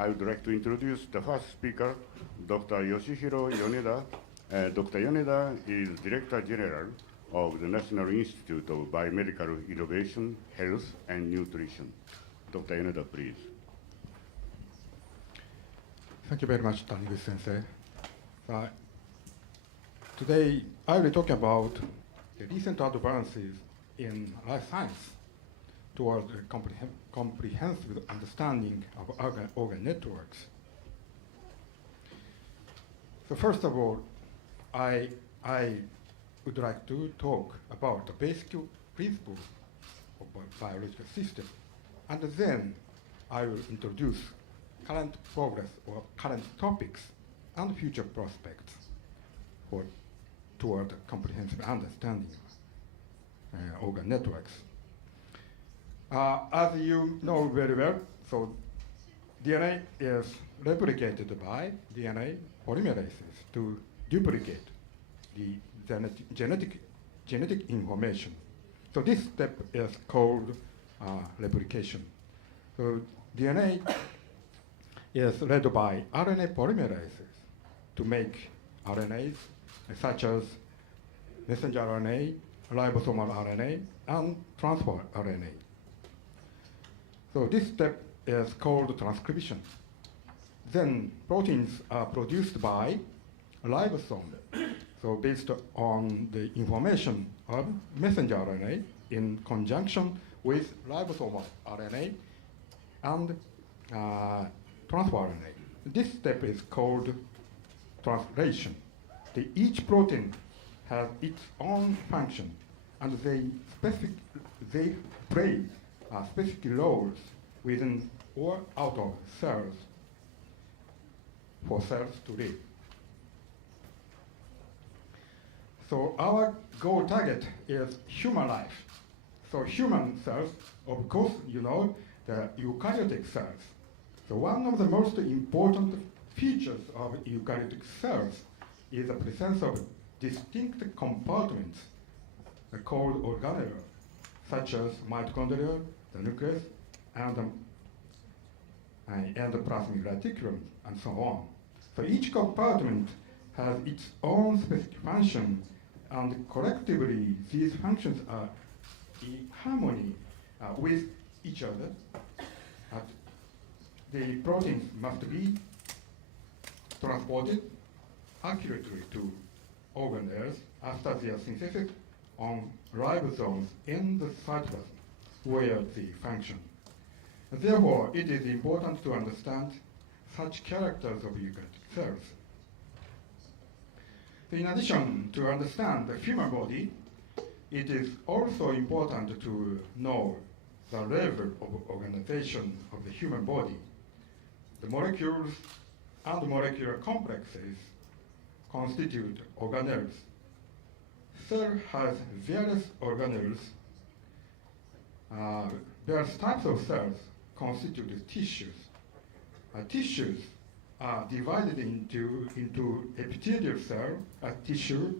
I would like to introduce the first speaker, Dr. Yoshihiro Yoneda. Dr. Yoneda is Director General of the National Institute of Biomedical Innovation, Health, and Nutrition. Dr. Yoneda, please. Thank you very much, Taniguchi-sensei. Today, I will talk about the recent advances in life science toward a comprehensive understanding of organ networks. So first of all, I would like to talk about the basic principles of biological system, and then I will introduce current progress or current topics and future prospects toward a comprehensive understanding of organ networks. As you know very well, so DNA is replicated by DNA polymerases to duplicate the genetic information. So this step is called replication. So DNA is led by RNA polymerases to make RNAs such as messenger RNA, ribosomal RNA, and transfer RNA. So this step is called transcription. Then proteins are produced by ribosome. So based on the information of messenger RNA in conjunction with ribosomal RNA and transfer RNA. This step is called translation. Each protein has its own function, and they play specific roles within or out of cells for cells to live. So our goal target is human life. So human cells, of course, you know, the eukaryotic cells. So one of the most important features of eukaryotic cells is the presence of distinct compartments called organelles, such as mitochondria, the nucleus, and the plasmic reticulum, and so on. So each compartment has its own specific function, and collectively these functions are in harmony with each other. The proteins must be transported accurately to organelles after their synthesis on ribosomes in the cytoplasm where they function. Therefore, it is important to understand such characters of eukaryotic cells. In addition to understand the human body, it is also important to know the level of organization of the human body. The molecules and molecular complexes constitute organelles. Cell has various organelles. Various types of cells constitute tissues. Tissues are divided into epithelial cell tissue,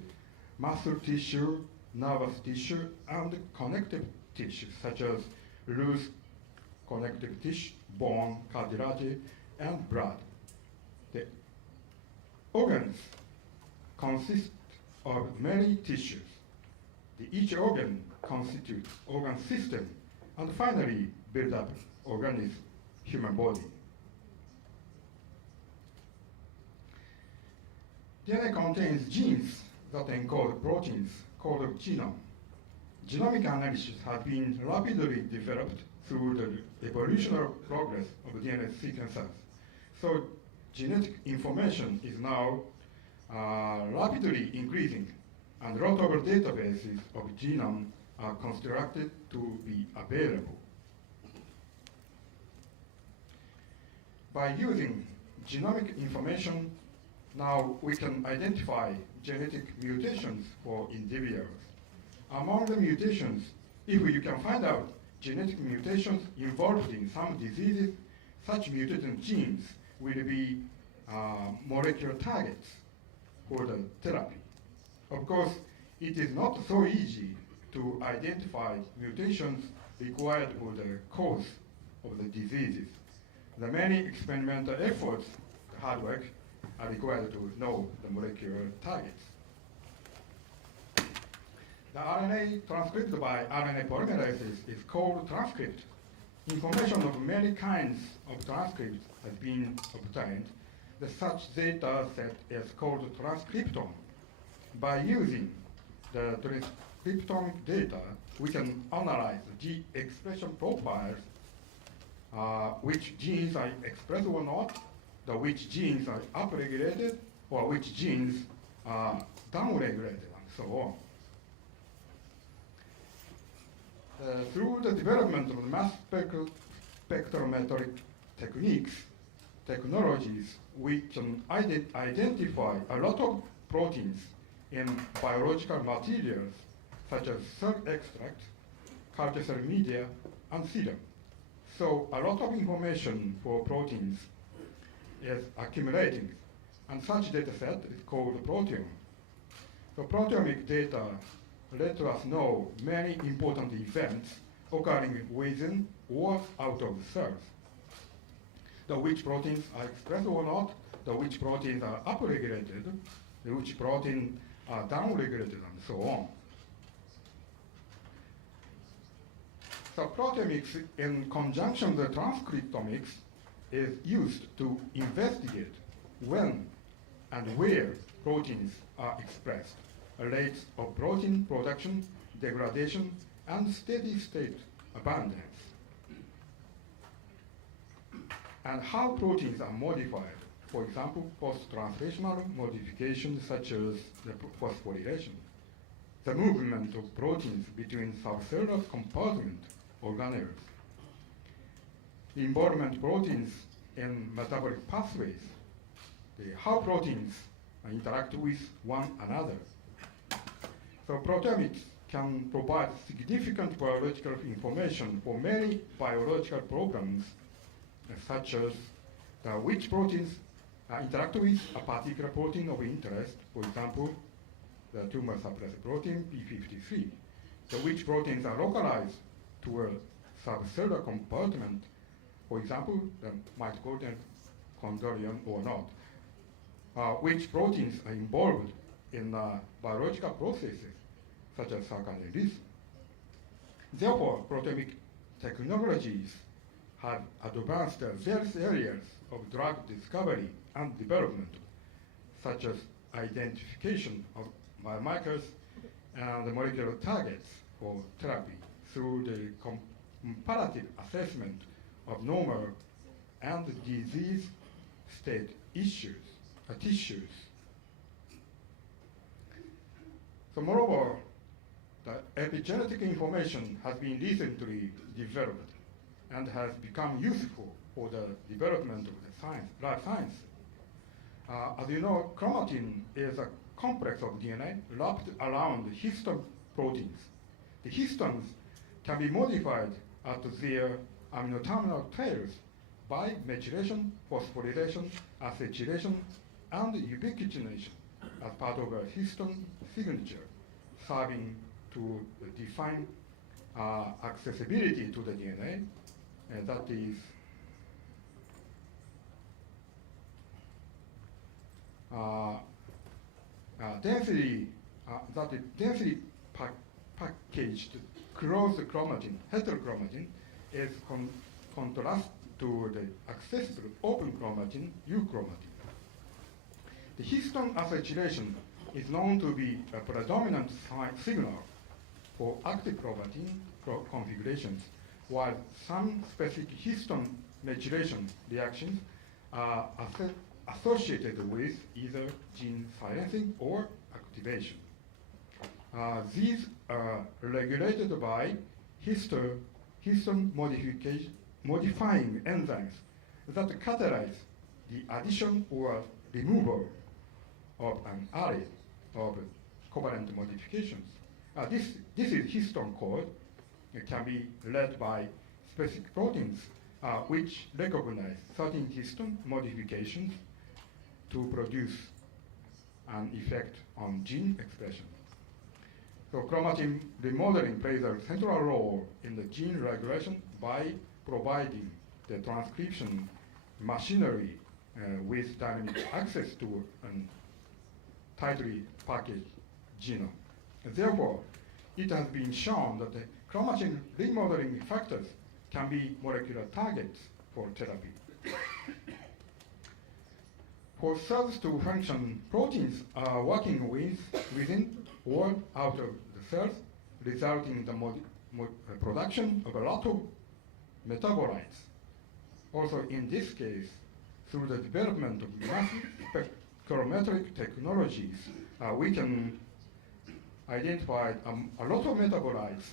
muscle tissue, nervous tissue, and connective tissue, such as loose connective tissue, bone, cartilage, and blood. The organs consist of many tissues. Each organ constitutes organ system, and finally build up organism, human body. DNA contains genes that encode proteins called genome. Genomic analysis has been rapidly developed through the evolutionary progress of DNA sequencers. So genetic information is now rapidly increasing, and a lot of databases of genome are constructed to be available. By using genomic information, now we can identify genetic mutations for individuals. Among the mutations, if you can find out genetic mutations involved in some diseases, such mutant genes will be molecular targets for the therapy. Of course, it is not so easy to identify mutations required for the cause of the diseases. the many experimental efforts, hard work, are required to know the molecular targets. The RNA transcribed by RNA polymerases is called transcript. Information of many kinds of transcripts has been obtained. The such data set is called transcriptome. By using the transcriptomic data, we can analyze the gene expression profiles, which genes are expressed or not, which genes are upregulated, or which genes are downregulated, and so on. Through the development of mass spectrometric technologies, we can identify a lot of proteins in biological materials, such as cell extract, culture cell media, and serum. So a lot of information for proteins is accumulating, and such data set is called proteome. So proteomic data let us know many important events occurring within or out of cells. Which proteins are expressed or not, which proteins are upregulated, which proteins are downregulated, and so on. So proteomics in conjunction with transcriptomics is used to investigate when and where proteins are expressed, rates of protein production, degradation, and steady state abundance, and how proteins are modified. For example, post-translational modifications such as the phosphorylation, the movement of proteins between subcellular compartment organelles, the involvement of proteins in metabolic pathways, how proteins interact with one another. So proteomics can provide significant biological information for many biological programs, such as which proteins interact with a particular protein of interest, for example, the tumor suppressor protein p53. So which proteins are localized to a subcellular compartment, for example, the mitochondrion or not. Which proteins are involved in biological processes, such as circadian rhythm. Therefore, proteomic technologies have advanced various areas of drug discovery and development, such as identification of biomarkers and the molecular targets for therapy through the comparative assessment of normal and disease state tissues. So moreover, the epigenetic information has been recently developed and has become useful for the development of the life science. As you know, chromatin is a complex of DNA wrapped around histone proteins. The histones can be modified at their amino terminal tails by methylation, phosphorylation, acetylation, and ubiquitination as part of a histone signature, serving to define accessibility to the DNA, and that is densely packaged closed chromatin, heterochromatin, is contrast to the accessible open chromatin, euchromatin. The histone acetylation is known to be a predominant signal for active chromatin configurations, while some specific histone methylation reactions are associated with either gene silencing or activation. These are regulated by histone modifying enzymes that catalyze the addition or removal of an array of covalent modifications. This is histone code. It can be led by specific proteins which recognize certain histone modifications to produce an effect on gene expression. So chromatin remodeling plays a central role in the gene regulation by providing the transcription machinery with dynamic access to a tightly packaged genome. Therefore, it has been shown that the chromatin remodeling factors can be molecular targets for therapy. For cells to function, proteins are working within or out of the cells, resulting in the production of a lot of metabolites. Also, in this case, through the development of mass spectrometric technologies, we can identify a lot of metabolites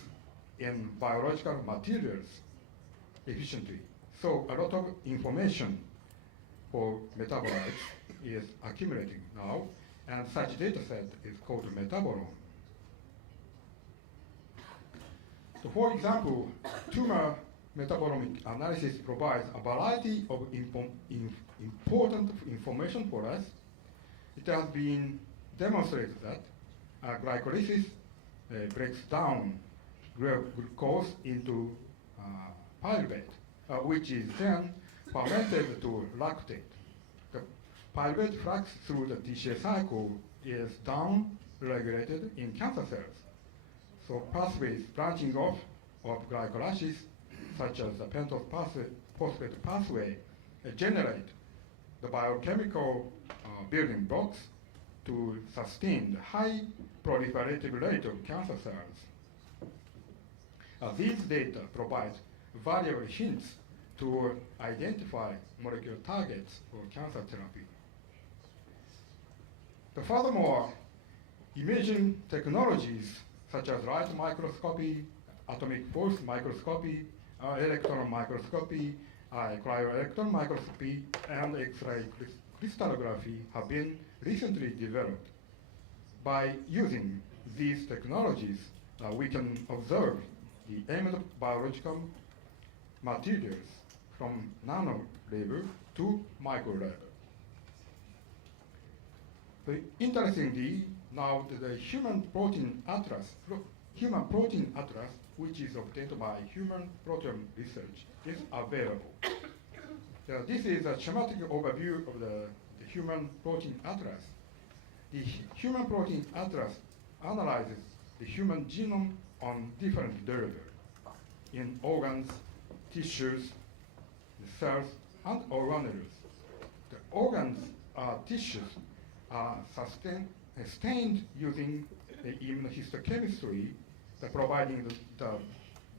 in biological materials efficiently. So a lot of information for metabolites is accumulating now, and such data set is called metabolome. So for example, tumor metabolomic analysis provides a variety of important information for us. It has been demonstrated that glycolysis breaks down glucose into pyruvate, which is then fermented to lactate. The pyruvate flux through the TCA cycle is down-regulated in cancer cells. So pathways branching off of glycolysis, such as the pentose phosphate pathway, generate the biochemical building blocks to sustain the high proliferative rate of cancer cells. These data provide valuable hints to identify molecular targets for cancer therapy. Furthermore, imaging technologies such as light microscopy, atomic force microscopy, electron microscopy, cryo-electron microscopy, and X-ray crystallography have been recently developed. By using these technologies, we can observe the aimed biological materials from nano level to micro level. Interestingly, now the human protein atlas, which is obtained by Human Proteome Research, is available. This is a schematic overview of the Human Protein Atlas. The Human Protein Atlas analyzes the human genome on different levels in organs, tissues, cells, and organelles. The organs, tissues are stained using the immunohistochemistry, providing the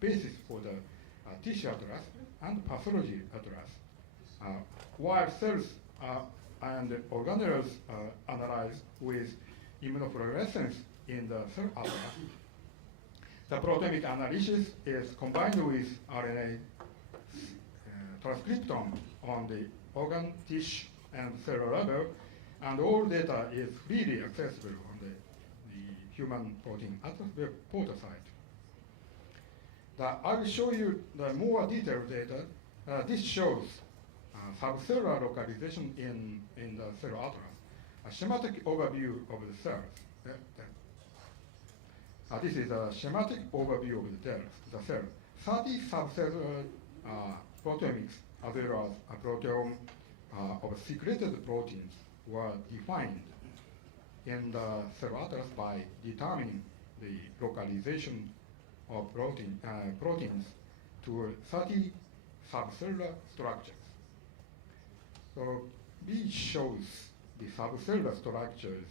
basis for the tissue atlas and pathology atlas, while cells and organelles are analyzed with immunofluorescence in the cell atlas. The proteomic analysis is combined with RNA transcriptome on the organ, tissue, and cell level, and all data is freely accessible on the Human Protein Atlas web portal site. I will show you the more detailed data. This shows subcellular localization in the cell atlas, a schematic overview of the cells. This is a schematic overview of the cell. 30 subcellular proteomics, as well as a proteome of secreted proteins, were defined in the cell atlas by determining the localization of proteins to 30 subcellular structures. So B shows the subcellular structures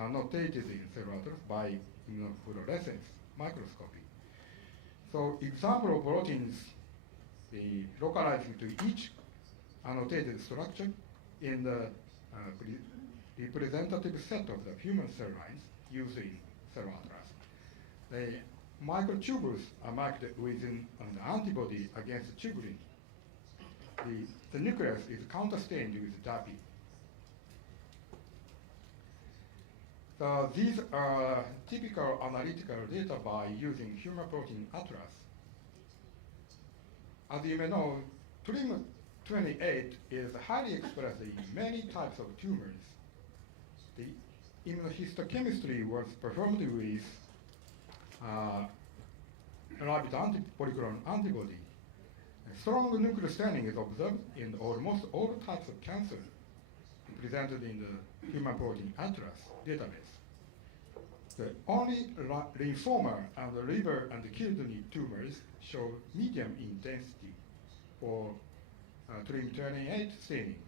annotated in cell atlas by immunofluorescence microscopy. So example of proteins localizing to each annotated structure in the representative set of the human cell lines used in cell atlas. The microtubules are marked with an antibody against tubulin. The nucleus is counterstained with DAPI. These are typical analytical data by using Human Protein Atlas. As you may know, TRIM28 is highly expressed in many types of tumors. The immunohistochemistry was performed with rapid polyclonal antibody. A strong nuclear staining is observed in almost all types of cancer presented in the Human Protein Atlas database. The only lymphoma and the liver and the kidney tumors show medium intensity for TRIM28 staining.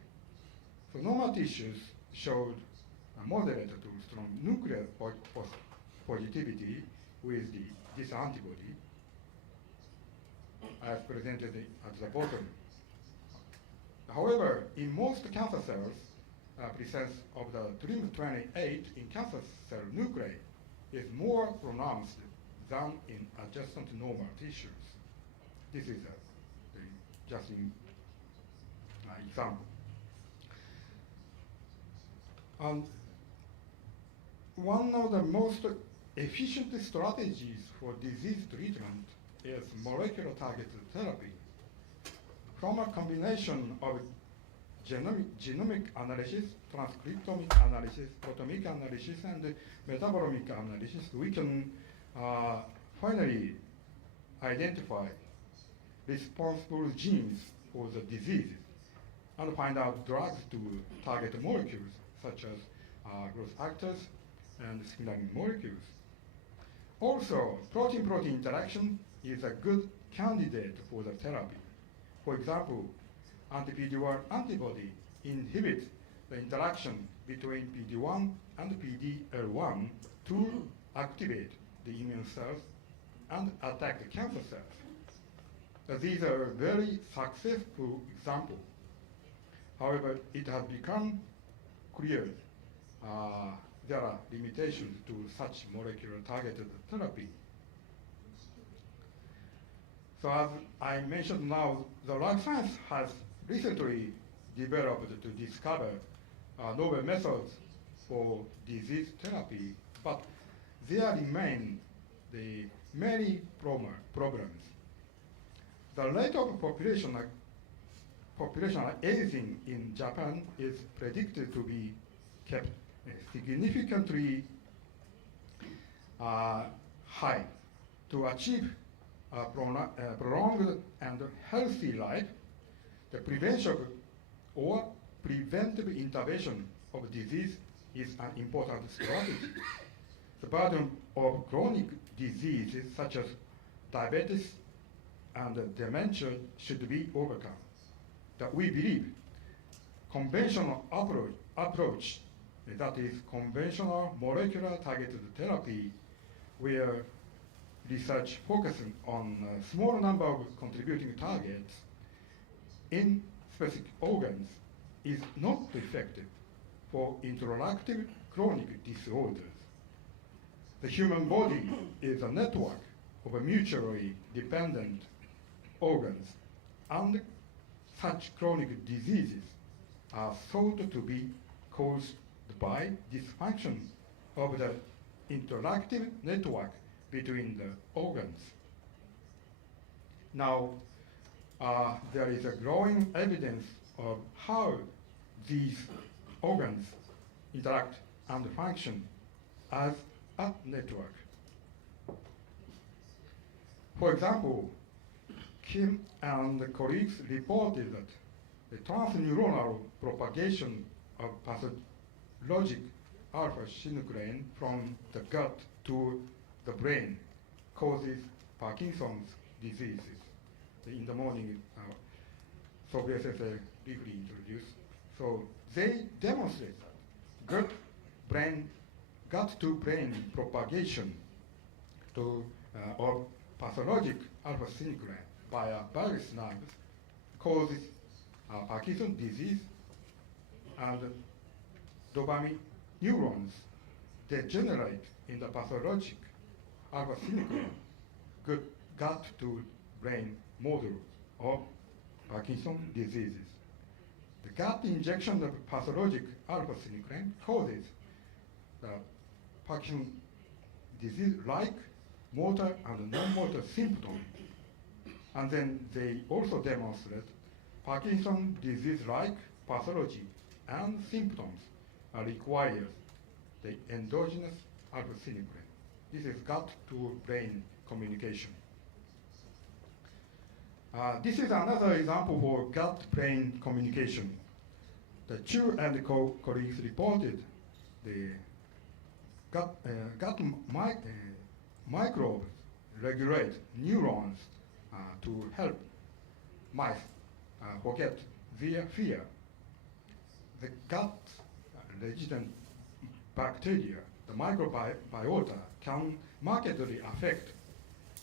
So normal tissues showed a moderate to strong nuclear positivity with this antibody, as presented at the bottom. However, in most cancer cells, presence of the TRIM28 in cancer cell nuclei is more pronounced than in adjacent normal tissues. This is just an example. And one of the most efficient strategies for disease treatment is molecular targeted therapy. From a combination of genomic analysis, transcriptomic analysis, proteomic analysis, and metabolomic analysis, we can finally identify responsible genes for the diseases and find out drugs to target molecules such as growth factors and signaling molecules. Also, protein-protein interaction is a good candidate for the therapy. For example, anti-PD-1 antibody inhibits the interaction between PD-1 and PD-L1 to activate the immune cells and attack the cancer cells. These are very successful examples. However, it has become clear there are limitations to such molecular targeted therapy. So as I mentioned now, the life science has recently developed to discover novel methods for disease therapy, but there remain the many problems. The rate of population aging in Japan is predicted to be kept significantly high. To achieve a prolonged and healthy life, the prevention or preventive intervention of disease is an important strategy. The burden of chronic diseases such as diabetes and dementia should be overcome. That we believe conventional approach, that is conventional molecular targeted therapy, where research focusing on a small number of contributing targets in specific organs is not effective for interactive chronic disorders. The human body is a network of mutually dependent organs, and such chronic diseases are thought to be caused by dysfunction of the interactive network between the organs. Now, there is a growing evidence of how these organs interact and function as a network. For example, Kim and colleagues reported that the transneuronal propagation of pathologic alpha-synuclein from the gut to the brain causes Parkinson's diseases. In the morning, SOBUE briefly introduced. So they demonstrate that gut-to-brain propagation of pathologic alpha-synuclein via various nerves causes Parkinson's disease, and dopamine neurons degenerate in the pathologic alpha-synuclein gut-to-brain model of Parkinson's diseases. The gut injection of pathologic alpha-synuclein causes the Parkinson's disease-like motor and non-motor symptoms. And then they also demonstrate Parkinson's disease-like pathology and symptoms require the endogenous alpha-synuclein. This is gut-to-brain communication. This is another example for gut-brain communication. The Chu and colleagues reported the gut microbes regulate neurons to help mice forget their fear. The gut resident bacteria, the microbiota, can markedly affect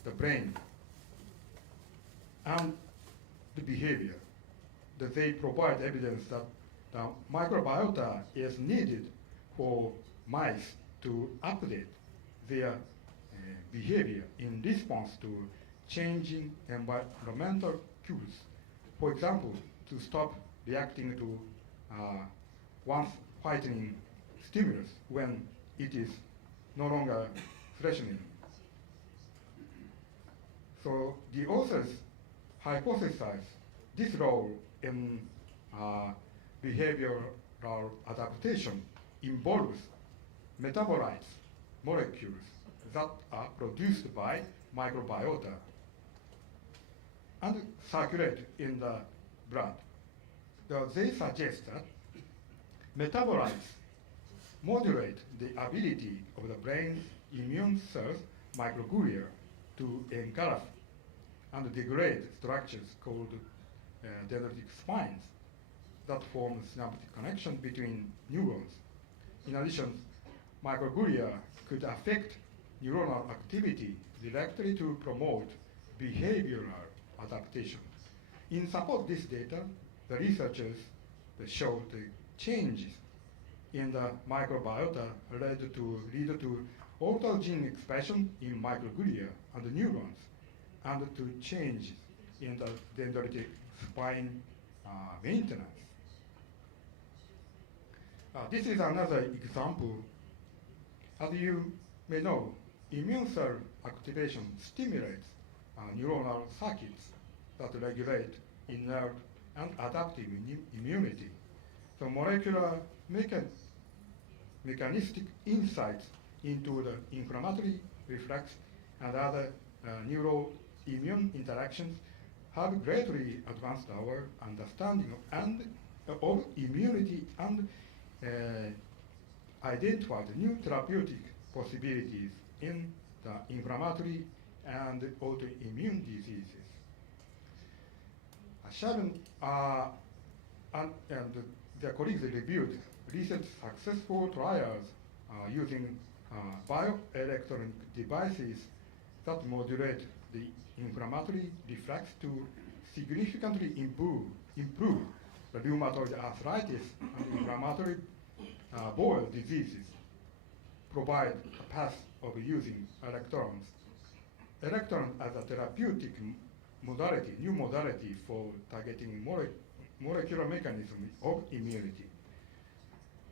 the brain and the behavior. That they provide evidence that the microbiota is needed for mice to update their behavior in response to changing environmental cues. For example, to stop reacting to once frightening stimulus when it is no longer threatening. So the authors hypothesize this role in behavioral adaptation involves metabolites, molecules that are produced by microbiota and circulate in the blood. So they suggest that metabolites modulate the ability of the brain's immune cells, microglia, to engulf and degrade structures called dendritic spines that form synaptic connection between neurons. In addition, microglia could affect neuronal activity directly to promote behavioral adaptation. In support of this data, the researchers showed the changes in the microbiota lead to altered gene expression in microglia and neurons, and to change in the dendritic spine maintenance. This is another example. As you may know, immune cell activation stimulates neuronal circuits that regulate inert and adaptive immunity. So molecular mechanistic insights into the inflammatory reflex and other neuroimmune interactions have greatly advanced our understanding of immunity and identified new therapeutic possibilities in the inflammatory and autoimmune diseases. Sharon and their colleagues reviewed recent successful trials using bioelectronic devices that modulate the inflammatory reflex to significantly improve the rheumatoid arthritis and inflammatory bowel diseases, provide a path of using electrons. Electrons as a therapeutic modality, new modality for targeting molecular mechanism of immunity.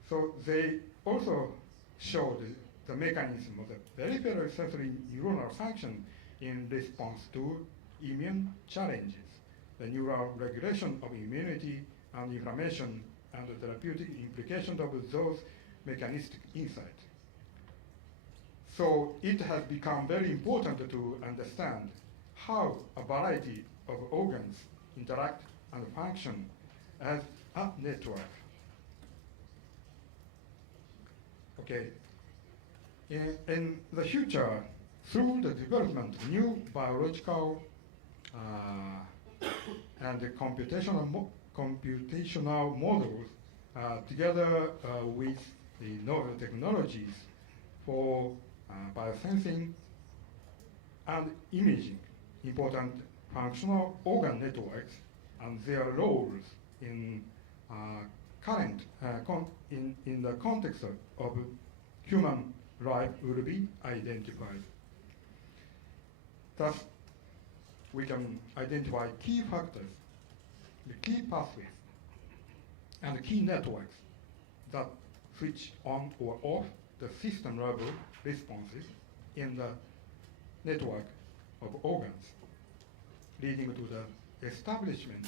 So they also showed the mechanism of the peripheral sensory neuronal function in response to immune challenges, the neural regulation of immunity and inflammation, and the therapeutic implications of those mechanistic insights. So it has become very important to understand how a variety of organs interact and function as a network. Okay. In the future, through the development of new biological and computational models, together with the novel technologies for biosensing and imaging, important functional organ networks and their roles in in the context of human life will be identified. Thus, we can identify key factors, the key pathways, and the key networks that switch on or off the system level responses in the network of organs, leading to the establishment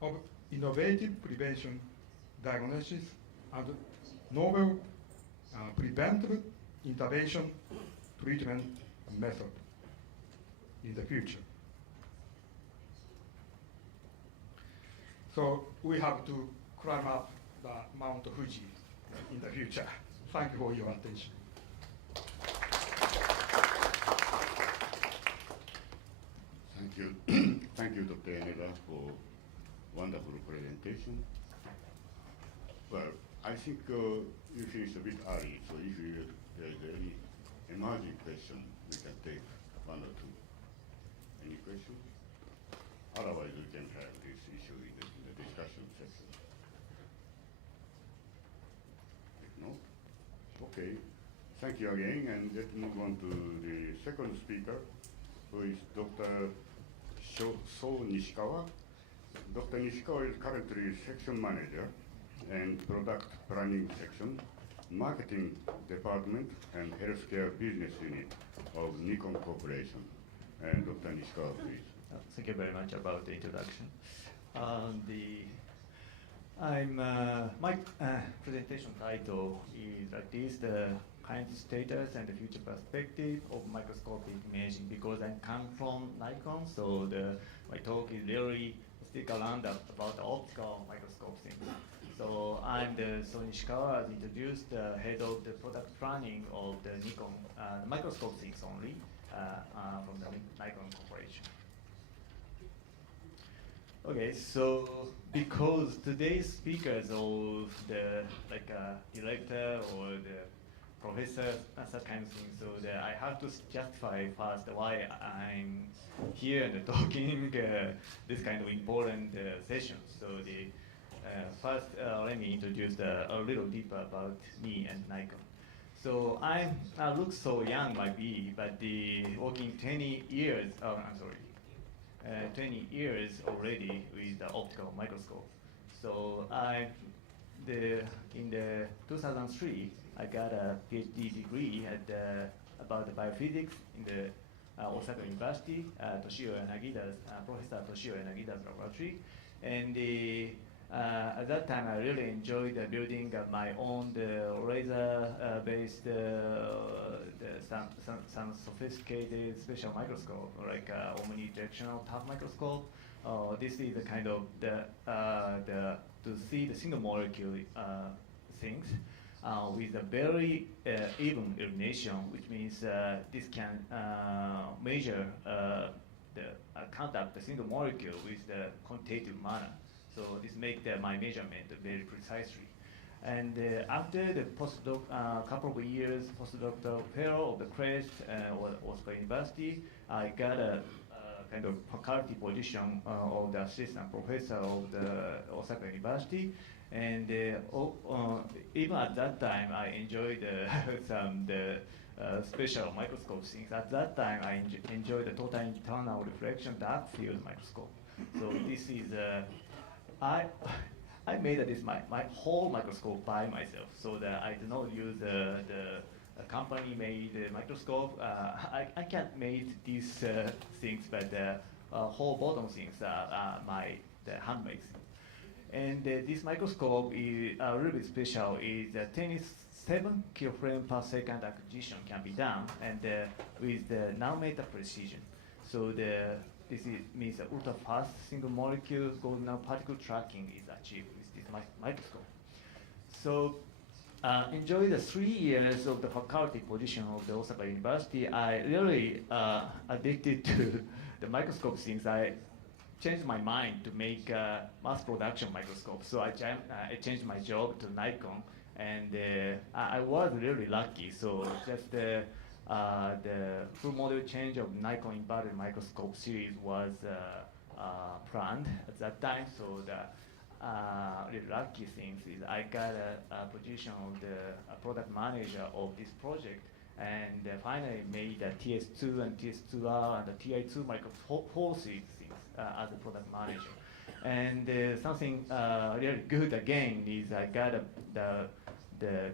of innovative prevention, diagnosis, and novel preventive intervention treatment method in the future. So we have to climb up the Mount Fuji in the future. Thank you for your attention. Thank you. Thank you, Dr. Yoneda, for wonderful presentation. Well, I think you finished a bit early, so if there's any emerging question, we can take one or two. Any questions? Otherwise, we can have this issue in the discussion section. If not, okay. Thank you again, and let's move on to the second speaker, who is Dr. So Nishikawa. Dr. Nishikawa is currently section manager and product planning section, marketing department, and healthcare business unit of Nikon Corporation. And Dr. Nishikawa, please. Thank you very much about the introduction. My presentation title is like this: the current status and the future perspective of microscopic imaging. Because I come from Nikon, so my talk is really stick around about the optical microscope things. So I'm So Nishikawa, as introduced, head of the product planning of the Nikon microscope things only from the Nikon Corporation. Okay, so because today's speakers of the director or the professor, such kind of thing, so that I have to justify first why I'm here and talking this kind of important sessions. So first, let me introduce a little deeper about me and Nikon. So I look so young, might be, but working 20 years. 20 years already with the optical microscope. So in the 2003, I got a PhD degree about the biophysics in the Osaka University, Professor Toshio Yanagida's laboratory. And at that time, I really enjoyed building my own laser-based some sophisticated special microscope, like omnidirectional tap microscope. This is the kind of to see the single molecule things with a very even illumination, which means this can measure contact the single molecule with the quantitative manner. So this makes my measurement very precisely. And after the couple of years postdoctoral fellow of the CREST Osaka University, I got a kind of faculty position of the assistant professor of the Osaka University. And even at that time, I enjoyed some special microscope things. At that time, I enjoyed the total internal reflection dark field microscope. So this is I made my whole microscope by myself, so that I do not use the company-made microscope. I can't make these things, but the whole bottom things are the handmade things. And this microscope is a little bit special. Is 27 kiloframe per second acquisition can be done, and with the nanometer precision. So this means ultra fast single molecule golden particle tracking is achieved with this microscope. So enjoy the 3 years of the faculty position of the Osaka University. I really addicted to the microscope things. I changed my mind to make mass production microscope. So I changed my job to Nikon, and I was really lucky. So just the full model change of Nikon inverted microscope series was planned at that time. So the really lucky thing is I got a position of the product manager of this project, and finally made the TS2 and TS2R and the TI2 micro series things as a product manager. And something really good again is I got the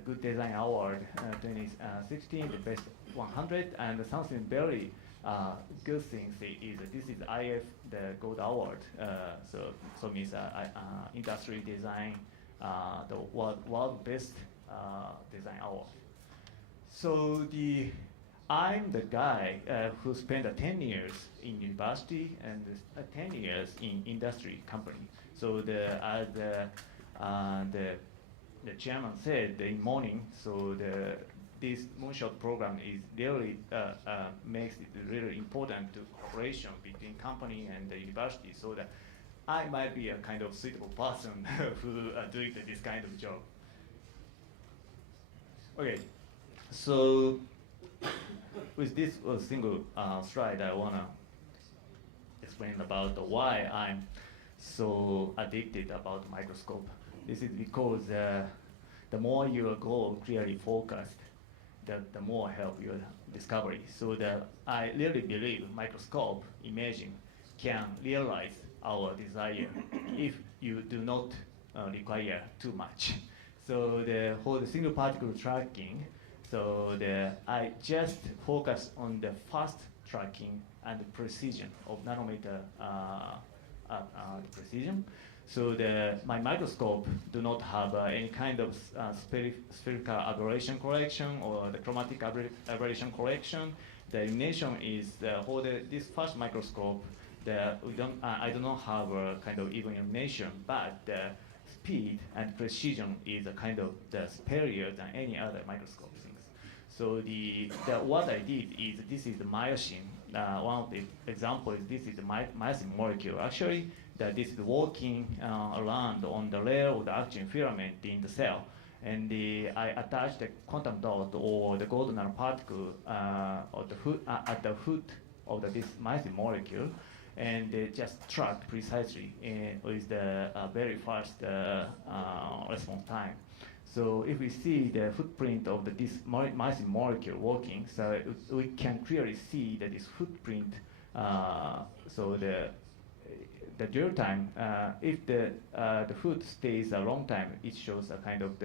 Good Design Award 2016, the best 100, and something very good thing is this is IF the Gold Award. So means industry design, the world best design award. So I'm the guy who spent 10 years in university and 10 years in industry company. So as the chairman said in morning, so this Moonshot program is really makes it really important to cooperation between company and the university, so that I might be a kind of suitable person who doing this kind of job. Okay, so with this single slide, I wanna explain about why I'm so addicted about the microscope. This is because the more your goal clearly focused, the more help your discovery. So I really believe microscope imaging can realize our desire if you do not require too much. So for the single particle tracking, so I just focus on the fast tracking and the precision of nanometer precision. So my microscope do not have any kind of spherical aberration correction or the chromatic aberration correction. The illumination is for this fast microscope. I do not have a kind of even illumination, but the speed and precision is a kind of superior than any other microscope things. So what I did is this is the myosin. One of the examples is this is the myosin molecule. Actually, this is walking around on the layer of the actin filament in the cell. And I attached the quantum dot or the gold nanoparticle at the hood of this myosin molecule, and just track precisely with the very fast response time. So if we see the footprint of this myosin molecule working, so we can clearly see that this footprint. So the dwell time, if the food stays a long time, it shows a kind of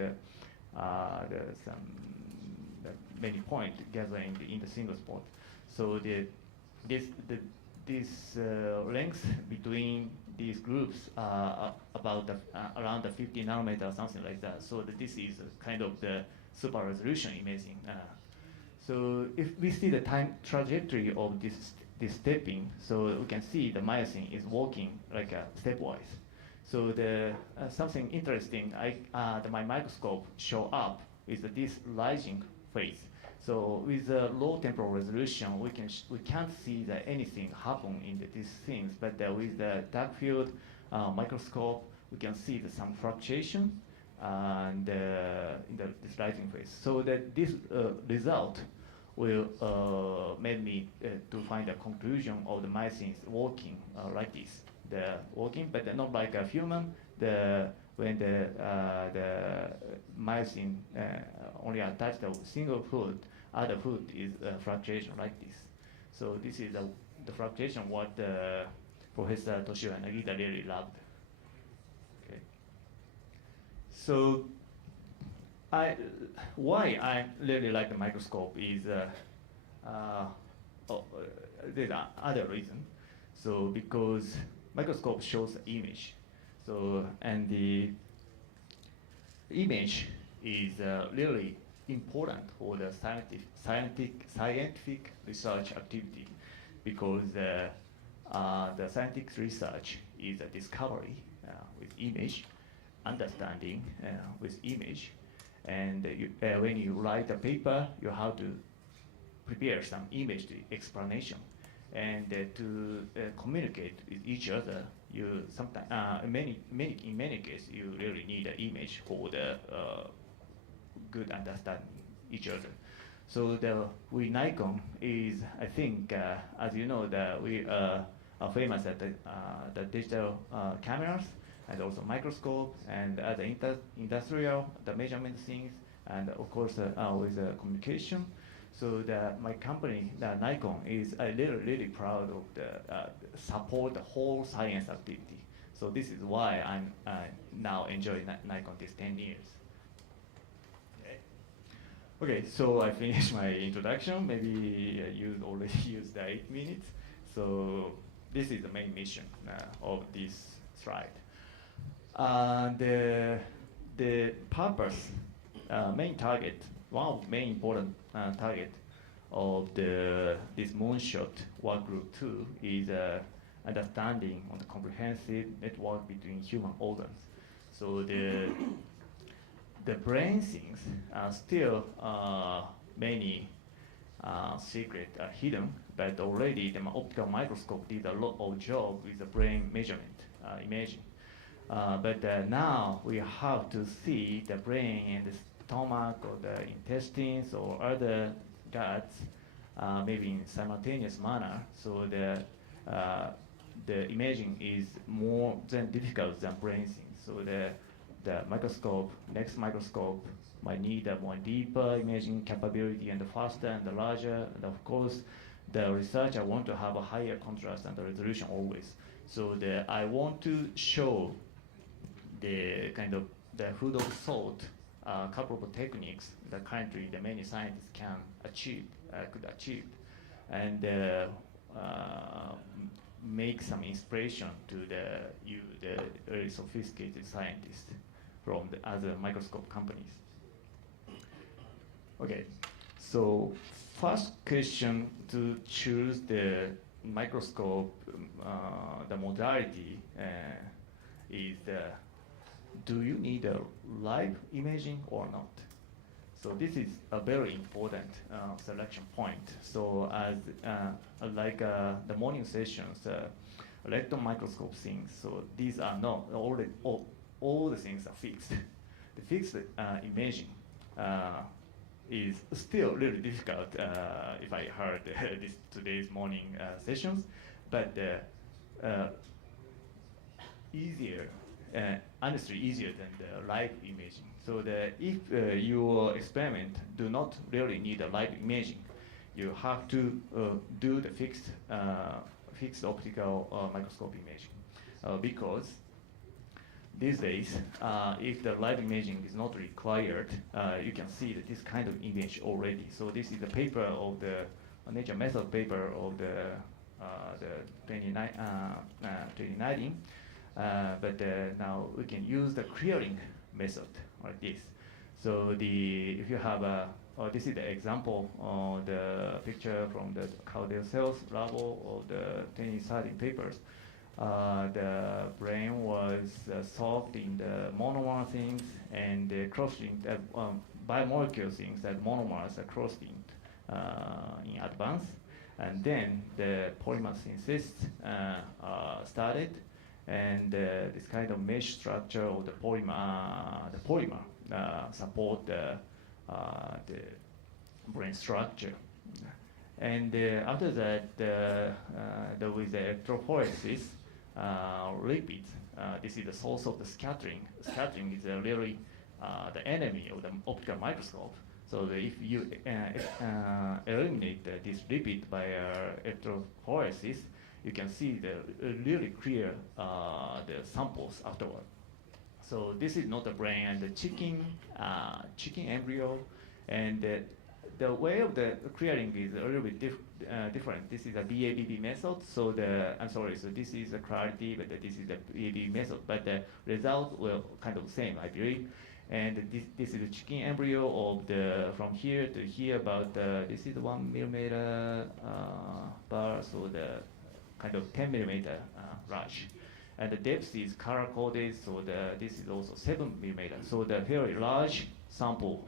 many points gathering in the single spot. So this length between these groups about around the 50 nanometer or something like that. So this is kind of the super resolution imaging. So if we see the time trajectory of this stepping, so we can see the myosin is walking like stepwise. So something interesting, my microscope show up is this rising phase. So with the low temporal resolution, we can't see that anything happen in these things, but with the dark field microscope, we can see some fluctuation and in this rising phase. So this result will made me to find a conclusion of the myosin is working like this. The working, but not like a human. When the myosin only attached to a single foot, other foot is fluctuation like this. So this is the fluctuation what Professor Toshio and Nagita really loved. Okay. So why I really like the microscope is there's other reason. So because microscope shows the image, so and the image is really important for the scientific research activity, because the scientific research is a discovery with image, understanding with image. And when you write a paper, you have to prepare some image explanation, and to communicate with each other. You sometimes, in many cases, you really need an image for the good understanding each other. So with Nikon is, I think, as you know, we are famous at the digital cameras, and also microscope, and other industrial, the measurement things, and of course with communication. So my company, Nikon, is really proud of support the whole science activity. So this is why I'm now enjoying Nikon these 10 years. Okay, so I finished my introduction. Maybe you already used the 8 minutes. So this is the main mission of this slide. The purpose, main target, one of the main important target of this Moonshot work group 2 is understanding on the comprehensive network between human organs. So the brain things are still many secret are hidden, but already the optical microscope did a lot of job with the brain measurement, imaging. But now we have to see the brain and the stomach or the intestines or other guts, maybe in simultaneous manner. So the imaging is more than difficult than brain things. So the microscope, next microscope, might need a more deeper imaging capability and faster and larger. And of course, the researcher want to have a higher contrast and the resolution always. So I want to show the kind of the food of thought, couple of techniques that currently the many scientists can achieve, could achieve, and make some inspiration to the very sophisticated scientists from the other microscope companies. Okay, so first question to choose the microscope, the modality is do you need a live imaging or not? So this is a very important selection point. So as like the morning sessions, electron microscope things. So these are not all the things are fixed. The fixed imaging is still really difficult if I heard today's morning sessions, but easier, honestly easier than the live imaging. So if your experiment do not really need a live imaging, you have to do the fixed optical microscope imaging, because these days, if the live imaging is not required, you can see that this kind of image already. So this is a paper of the Nature Method paper of the 2019. But now we can use the clearing method like this. So if you have this is the example of the picture from the Caldwell Cells lab of the 2013 papers. The brain was solved in the monomer things and the cross-linked biomolecule things that monomers are cross-linked in advance. And then the polymer synthesis started, and this kind of mesh structure of the polymer support the brain structure. And after that, with the electrophoresis, lipids, this is the source of the scattering. Scattering is really the enemy of the optical microscope. So if you eliminate this lipid by electrophoresis, you can see the really clear the samples afterward. So this is not the brain and the chicken embryo, and the way of the clearing is a little bit different. This is a BABB method. So I'm sorry. So this is the clarity, but this is the BABB method. But the result will kind of same, I believe. And this is the chicken embryo of from here to here. About this is 1 millimeter bar. So the kind of 10 millimeter large. And the depth is color coded. So this is also 7 millimeter. So the very large sample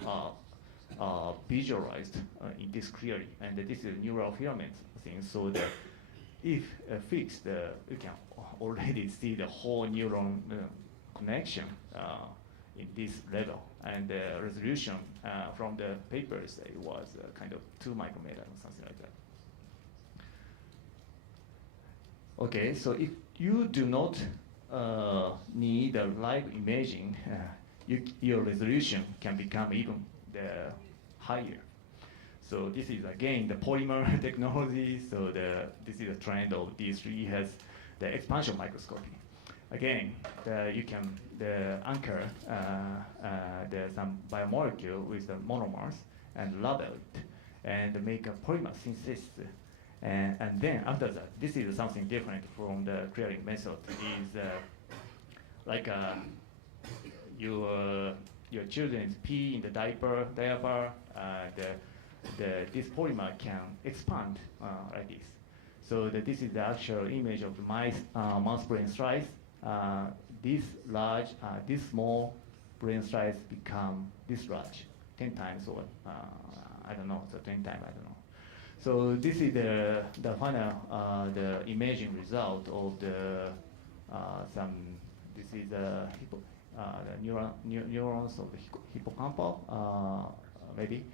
visualized in this clearly, and this is a neural filament thing. So if fixed, you can already see the whole neuron connection in this level, and the resolution from the papers it was kind of 2 micrometer or something like that. Okay, so if you do not need a live imaging, your resolution can become even higher. So this is again the polymer technology. So this is a trend of D3 has the expansion microscopy. Again, you can anchor some biomolecule with the monomers and label it and make a polymer synthesis. And then after that, this is something different from the clearing method. Is like your children's pee in the diaper, this polymer can expand like this. So this is the actual image of the mouse brain slice. This small brain slice become this large, 10 times or I don't know, so 10 times, I don't know. So this is the final, the imaging result of the this is the neurons of the hippocampal, maybe.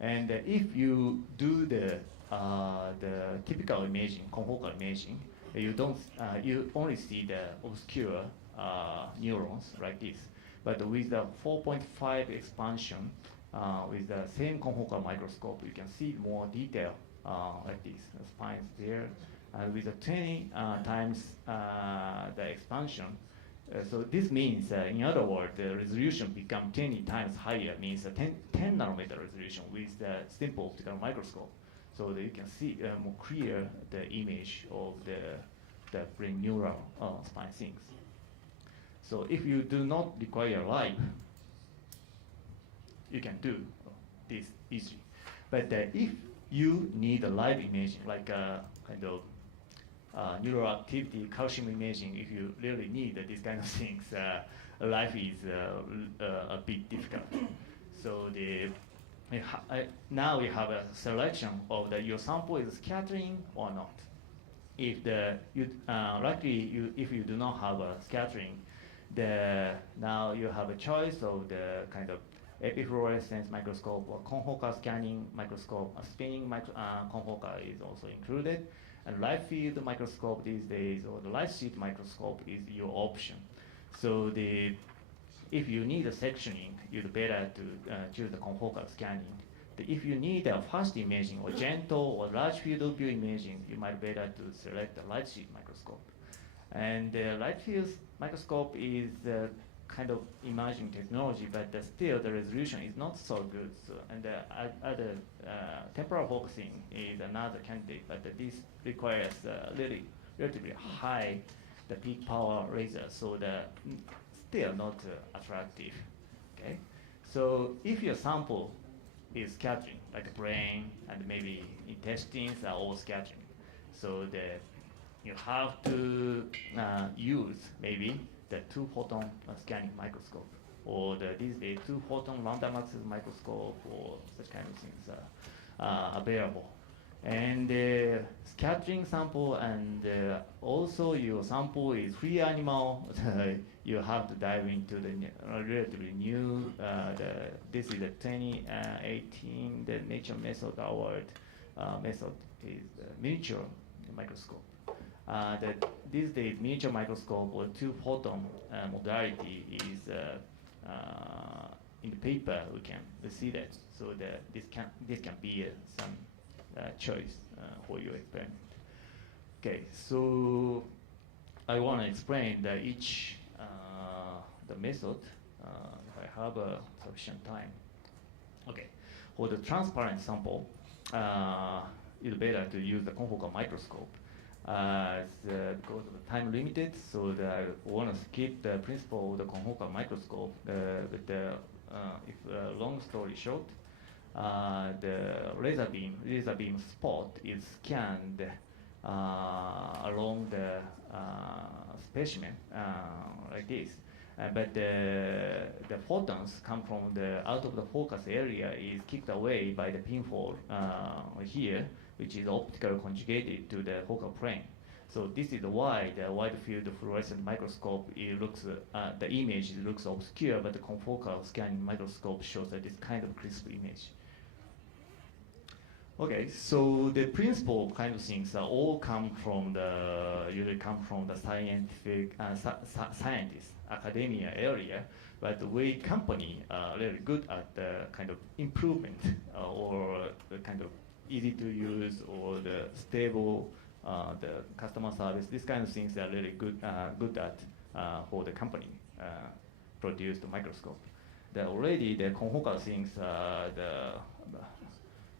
And if you do the typical imaging, confocal imaging, you don't, you only see the obscure neurons like this. But with the 4.5 expansion, with the same confocal microscope, you can see more detail like this. The spines there, and with the 20 times the expansion. So this means, in other words, the resolution become 20 times higher, means a 10 nanometer resolution with the simple optical microscope. So that you can see more clear the image of the brain neural spine things. So if you do not require light, you can do this easily. But if you need a live imaging, like a kind of neural activity, calcium imaging, if you really need these kind of things, life is a bit difficult. So now we have a selection of your sample is scattering or not. If if you do not have a scattering, now you have a choice of the kind of epifluorescence microscope or confocal scanning microscope. A spinning confocal is also included. And light field microscope these days, or the light sheet microscope is your option. So if you need a sectioning, you'd better to choose the confocal scanning. If you need a fast imaging or gentle or large field of view imaging, you might better to select the light sheet microscope. And the light field microscope is kind of emerging technology, but still the resolution is not so good. So, and the other temporal focusing is another candidate, but this requires relatively high the peak power laser, so still not attractive. Okay, so if your sample is scattering, like the brain and maybe intestines are all scattering, so you have to use maybe the 2-photon scanning microscope, or these days 2-photon random access microscope, or such kind of things are available. And scattering sample, and also your sample is free animal, you have to dive into the relatively new, this is the 2018, the Nature Method Award method is the miniature microscope. These days, miniature microscope or 2-photon modality is in the paper. We can see that. So this can be some choice for your experiment. Okay, so I want to explain each the method if I have sufficient time. Okay, for the transparent sample, it's better to use the confocal microscope. Because of the time limited, so I want to skip the principle of the confocal microscope. If long story short, the laser beam spot is scanned along the specimen like this. But the photons come from out of the focus area is kicked away by the pinhole here, which is optically conjugated to the focal plane. So this is why the wide field fluorescent microscope, the image looks obscure, but the confocal scanning microscope shows that this kind of crisp image. Okay, so the principal kind of things all usually come from the scientific, scientists, academia area, but we company are really good at the kind of improvement or the kind of easy to use or the stable, the customer service. These kind of things are really good at for the company produced microscope. Already the confocal things,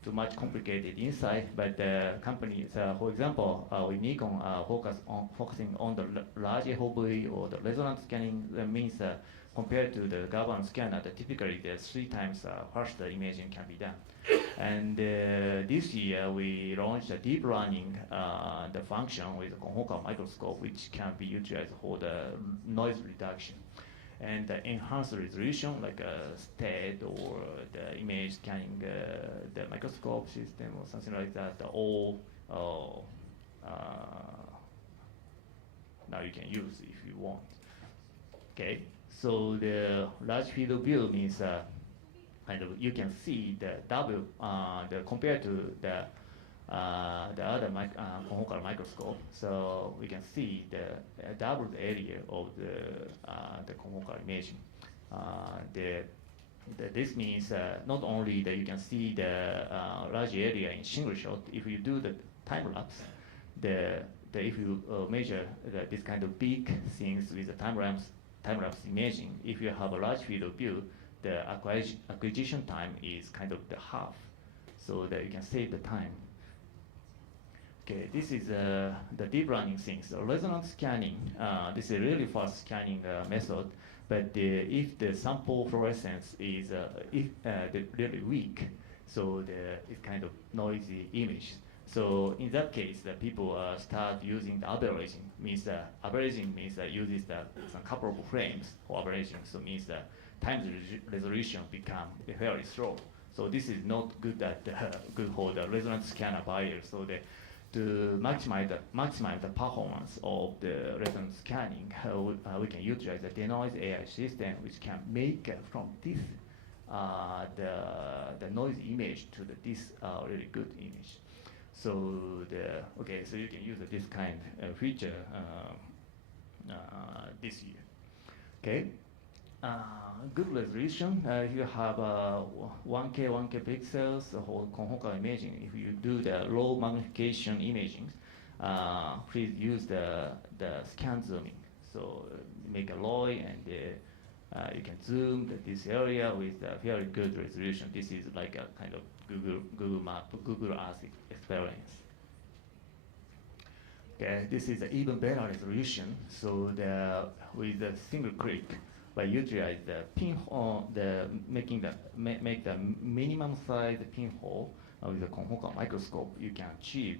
too much complicated inside, but the companies, for example, with Nikon, focusing on the large FOV or the resonance scanning. That means compared to the galvan scanner, typically the 3 times faster imaging can be done. And this year we launched a deep learning the function with a confocal microscope, which can be utilized for the noise reduction. And the enhanced resolution, like STED or the image scanning, the microscope system or something like that, all now you can use if you want. Okay, so the large field of view means kind of you can see the double, compared to the other confocal microscope. So we can see the double area of the confocal imaging. This means not only that you can see the large area in single shot. If you do the time lapse, if you measure this kind of big things with the time lapse imaging, if you have a large field of view, the acquisition time is kind of the half, so that you can save the time. Okay, this is the deep learning things. So resonance scanning, this is a really fast scanning method, but if the sample fluorescence is really weak, so it's kind of noisy image. So in that case, the people start using the averaging. Averaging means uses some couple of frames for averaging. So means the time resolution become very slow. So this is not good good for the resonance scanner buyer. So to maximize the performance of the resonance scanning, we can utilize the denoise AI system, which can make from this the noise image to this really good image. So so you can use this kind of feature this year. Okay. Good resolution. If you have 1K pixels or confocal imaging, if you do the low magnification imaging, please use the scan zooming. So make a ROI, and you can zoom this area with a very good resolution. This is like a kind of Google Map, Google Earth experience. Okay, this is an even better resolution. So with a single click, by utilize the pinhole, make the minimum size pinhole with the confocal microscope, you can achieve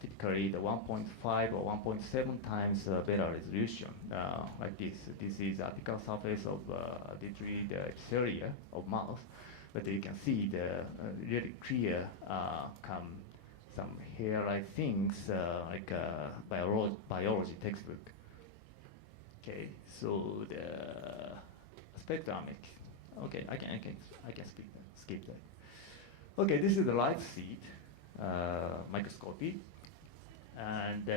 typically the 1.5 or 1.7 times better resolution like this. This is apical surface of literally the epithelium of mouse, but you can see the really clear some hair-like things like biology textbook. Okay, so the spectromic. Okay, I can skip that. Okay, this is the light seed microscopy, and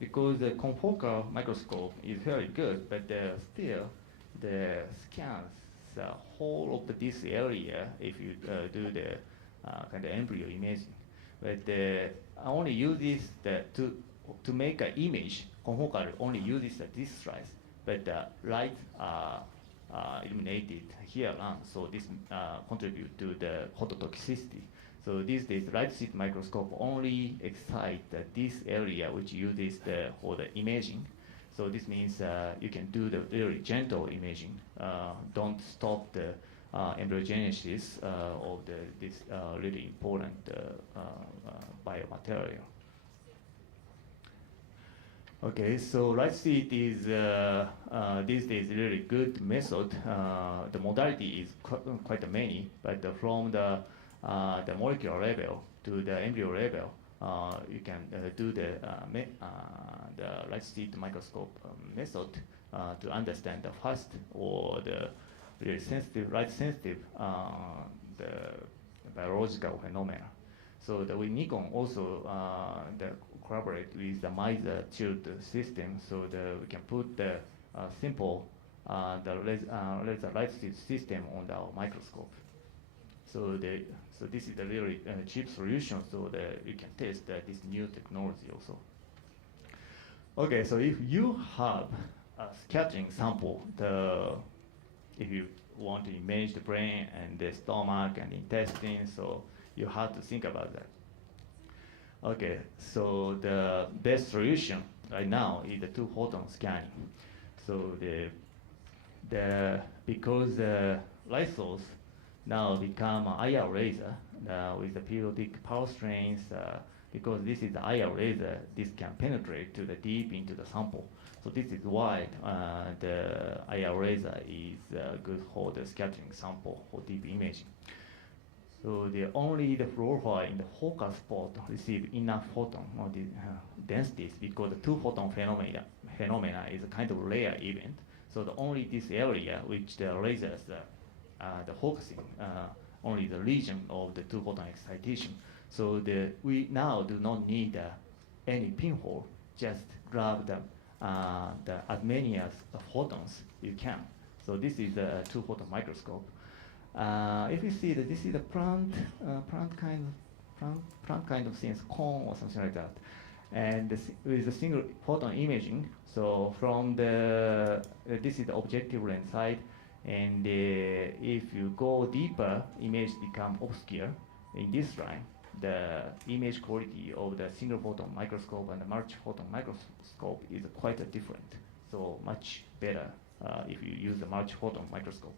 because the confocal microscope is very good, but still the scans the whole of this area if you do the kind of embryo imaging. But I only use this to make an image. Confocal only uses this slice, but the light illuminated here on, so this contribute to the phototoxicity. So these days, light sheet microscope only excite this area which uses for the imaging. So this means you can do the very gentle imaging. Don't stop the embryogenesis of this really important biomaterial. Okay, so light sheet is these days really good method. The modality is quite many, but from the molecular level to the embryo level, you can do the light sheet microscope method to understand the fast or the really sensitive, light sensitive the biological phenomena. So with Nikon also collaborate with the Miser chilled system, so we can put the simple laser light sheet system on our microscope. So this is a really cheap solution, so that you can test this new technology also. Okay, so if you have a scattering sample, if you want to image the brain and the stomach and intestine, so you have to think about that. Okay, so the best solution right now is the two-photon scanning. So because the light source now become an IR laser with the periodic power strains, because this is the IR laser, this can penetrate to the deep into the sample. So this is why the IR laser is good for the scattering sample for deep imaging. So only the fluorophore in the focus spot receive enough photon or the densities, because the two-photon phenomena is a kind of rare event. So only this area which the lasers the focusing, only the region of the two-photon excitation. So we now do not need any pinhole, just grab as many as photons you can. So this is a two-photon microscope. If you see that this is a plant kind of things, cone or something like that, and with a single photon imaging. So from this is the objective lens side, and if you go deeper, image become obscure. In this line, the image quality of the single photon microscope and the multi-photon microscope is quite different. So much better if you use the multi-photon microscope.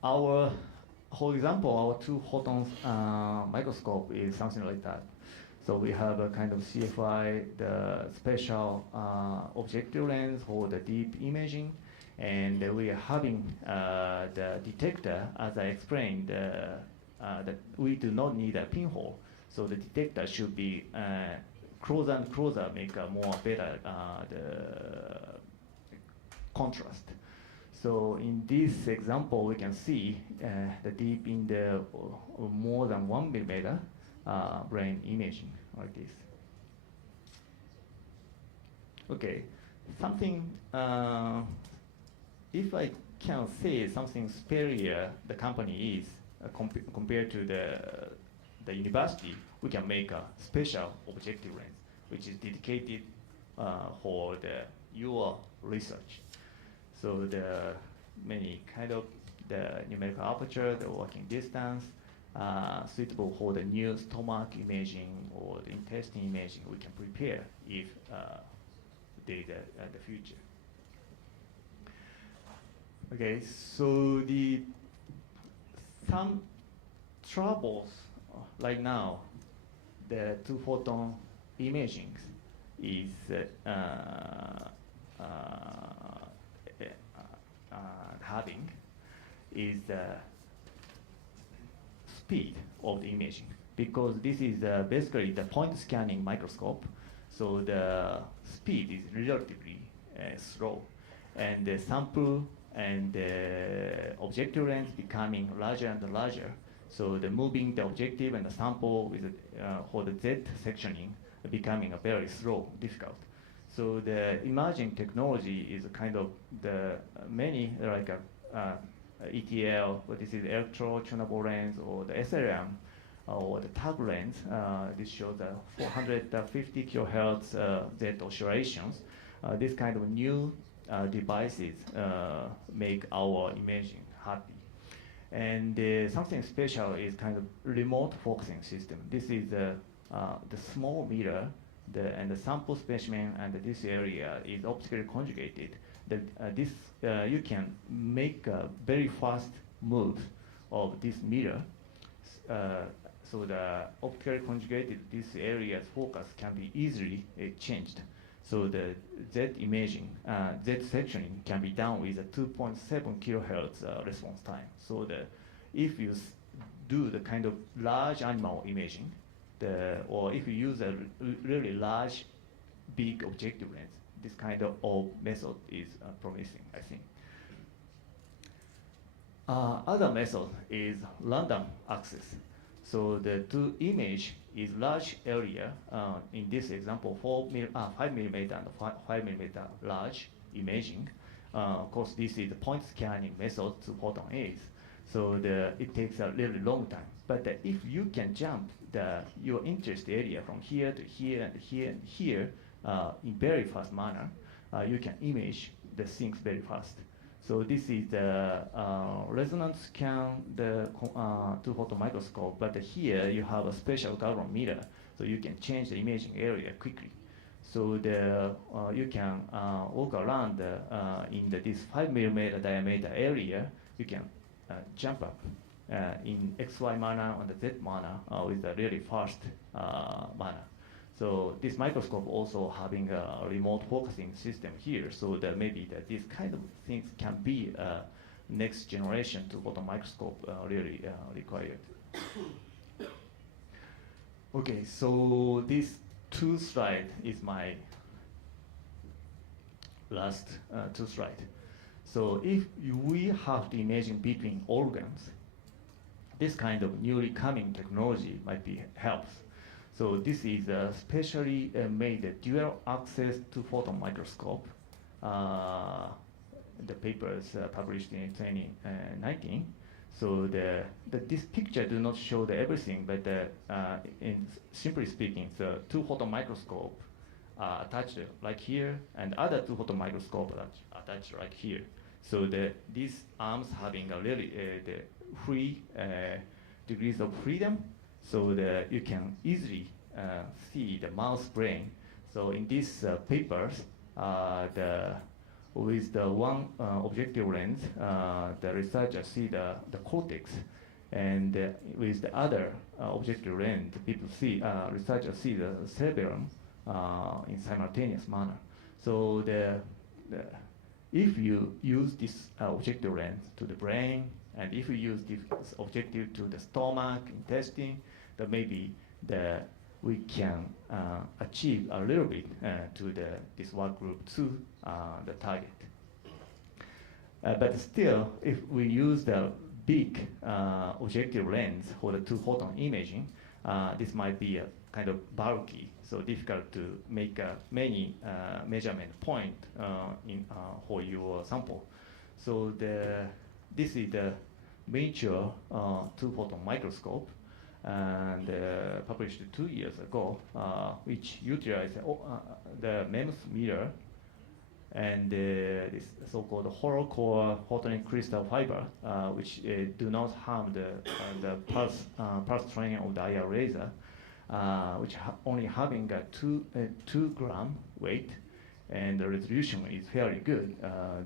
For example, our two-photons microscope is something like that. So we have a kind of CFI, the special objective lens for the deep imaging, and we are having the detector, as I explained, that we do not need a pinhole. So the detector should be closer and closer, make a more better the contrast. So in this example, we can see the deep in the more than 1 millimeter brain imaging like this. Okay, something, if I can say something superior the company is compared to the university, we can make a special objective lens, which is dedicated for your research. So the many kind of the numerical aperture, the working distance, suitable for the new stomach imaging or the intestine imaging, we can prepare if there is the future. Okay, so some troubles right now, the two-photon imaging is having is the speed of the imaging, because this is basically the point scanning microscope, so the speed is relatively slow, and the sample and the objective lens becoming larger and larger, so the moving the objective and the sample with for the Z sectioning becoming a very slow, difficult. So the emerging technology is a kind of the many like ETL, what this is electro-tunable lens, or the SLM, or the tag lens. This shows the 450 kilohertz Z oscillations. This kind of new devices make our imaging happy. And something special is kind of remote focusing system. This is the small mirror, and the sample specimen, and this area is optically conjugated. You can make a very fast move of this mirror. So the optically conjugated, this area's focus can be easily changed. So the Z imaging, Z sectioning can be done with a 2.7 kilohertz response time. So if you do the kind of large animal imaging, or if you use a really large, big objective lens, this kind of method is promising, I think. Other method is random access. So the two image is large area. In this example, 5 millimeter and 5 millimeter large imaging. Of course, this is the point scanning method to photon aids. So it takes a really long time. But if you can jump your interest area from here to here and here and here in very fast manner, you can image the things very fast. So this is the resonance scan, the two-photon microscope, but here you have a special galvanometer, so you can change the imaging area quickly. So you can walk around in this 5 millimeter diameter area. You can jump up in XY manner and the Z manner with a really fast manner. So this microscope also having a remote focusing system here, so that maybe that these kind of things can be next generation two-photon microscope really required. Okay, so this 2 slide is my last 2 slide. So if we have the imaging between organs, this kind of newly coming technology might be helps. So this is a specially made dual access two-photon microscope. The paper is published in 2019. So this picture do not show everything, but in simply speaking, the two-photon microscope attached like here, and other two-photon microscope attached like here. So these arms having a really the free degrees of freedom, so that you can easily see the mouse brain. So in these papers, with the one objective lens, the researchers see the cortex, and with the other objective lens, people see researchers see the cerebellum in simultaneous manner. So if you use this objective lens to the brain, and if you use this objective to the stomach, intestine, then maybe we can achieve a little bit to this work group 2, the target. But still, if we use the big objective lens for the two-photon imaging, this might be a kind of bulky, so difficult to make many measurement point for your sample. So this is the miniature two-photon microscope, and published 2 years ago, which utilized the MEMS mirror and this so-called hollow core photonic crystal fiber, which do not harm the pulse train of the IR laser, which only having a 2 gram weight, and the resolution is fairly good.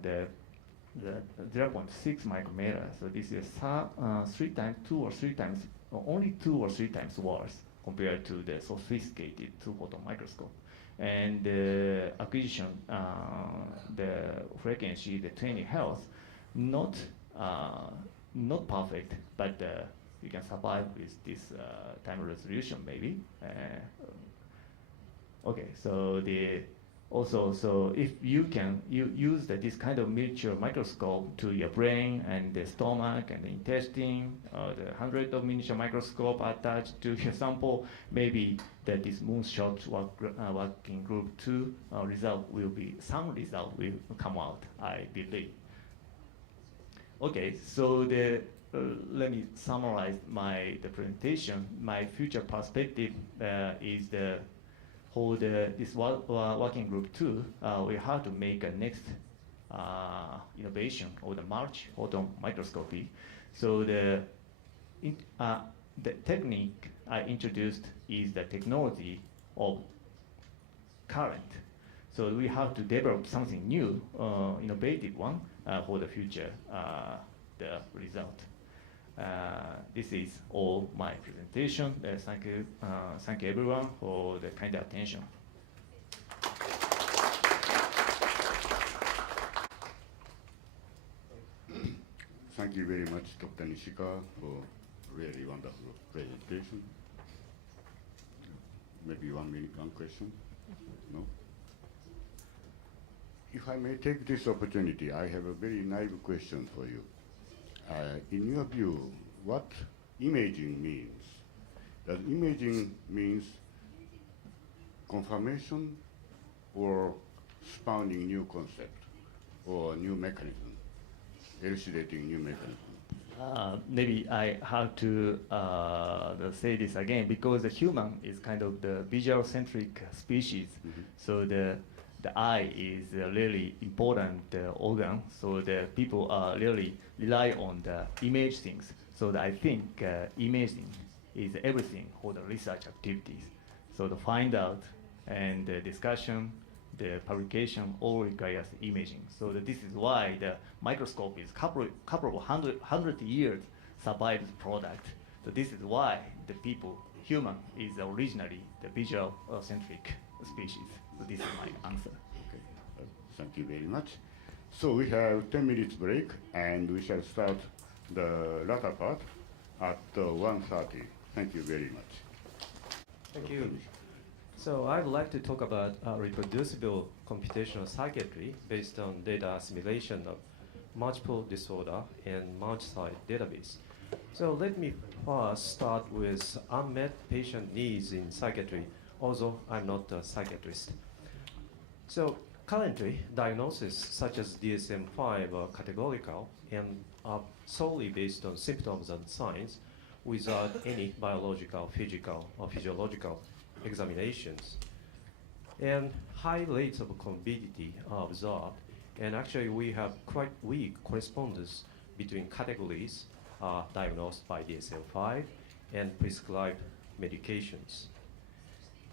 The 0.6 micrometer. So this is 2 or 3 times, only 2 or 3 times worse compared to the sophisticated two-photon microscope. And the acquisition, the frequency, the 20 Hz, not perfect, but you can survive with this time resolution maybe. Okay, so so if you can use this kind of miniature microscope to your brain and the stomach and the intestine, the hundreds of miniature microscope attached to your sample, maybe that this Moonshot working group 2 some result will come out, I believe. Okay, so let me summarize the presentation. My future perspective is for this working group 2, we have to make a next innovation of the multi-photon microscopy. So the technique I introduced is the technology of current. So we have to develop something new, innovative one for the future, the result. This is all my presentation. Thank you everyone for the kind attention. Thank you very much, Dr. Nishikawa, for really wonderful presentation. Maybe 1 minute, one question? No? If I may take this opportunity, I have a very naive question for you. In your view, what imaging means? Does imaging means confirmation or expounding new concept or new mechanism, elucidating new mechanism? Maybe I have to say this again, because the human is kind of the visual-centric species. Mm-hmm. So the eye is a really important organ, so the people really rely on the image things. So that I think imaging is everything for the research activities. So the find out and the discussion, the publication all requires imaging. So that this is why the microscope is couple of hundred years survived product. So this is why the people, human, is originally the visual centric species. So this is my answer. Okay. Thank you very much. So we have 10 minutes break, and we shall start the latter part at 1:30. Thank you very much. Thank you. So I would like to talk about reproducible computational circuitry based on data assimilation of multiple disorder and multi-site database. So let me first start with unmet patient needs in psychiatry, although I'm not a psychiatrist. So currently, diagnoses such as DSM-5 are categorical and are solely based on symptoms and signs without any biological, physical, or physiological examinations. And high rates of comorbidity are observed, and actually we have quite weak correspondence between categories diagnosed by DSM-5 and prescribed medications.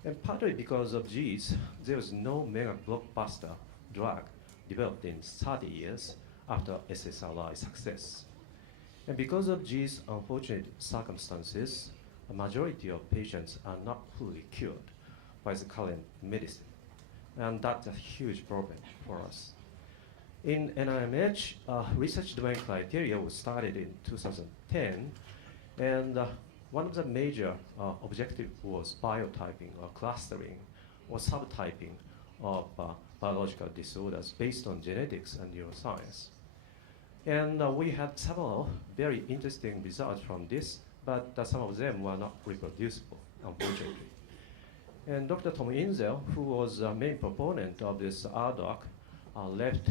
And partly because of these, there is no mega blockbuster drug developed in 30 years after SSRI success. And because of these unfortunate circumstances, a majority of patients are not fully cured by the current medicine. And that's a huge problem for us. In NIMH, research-driven criteria was started in 2010, and one of the major objectives was biotyping or clustering or subtyping of biological disorders based on genetics and neuroscience. And we had several very interesting results from this, but some of them were not reproducible, unfortunately. And Dr. Tom Inzel, who was the main proponent of this RDoc, left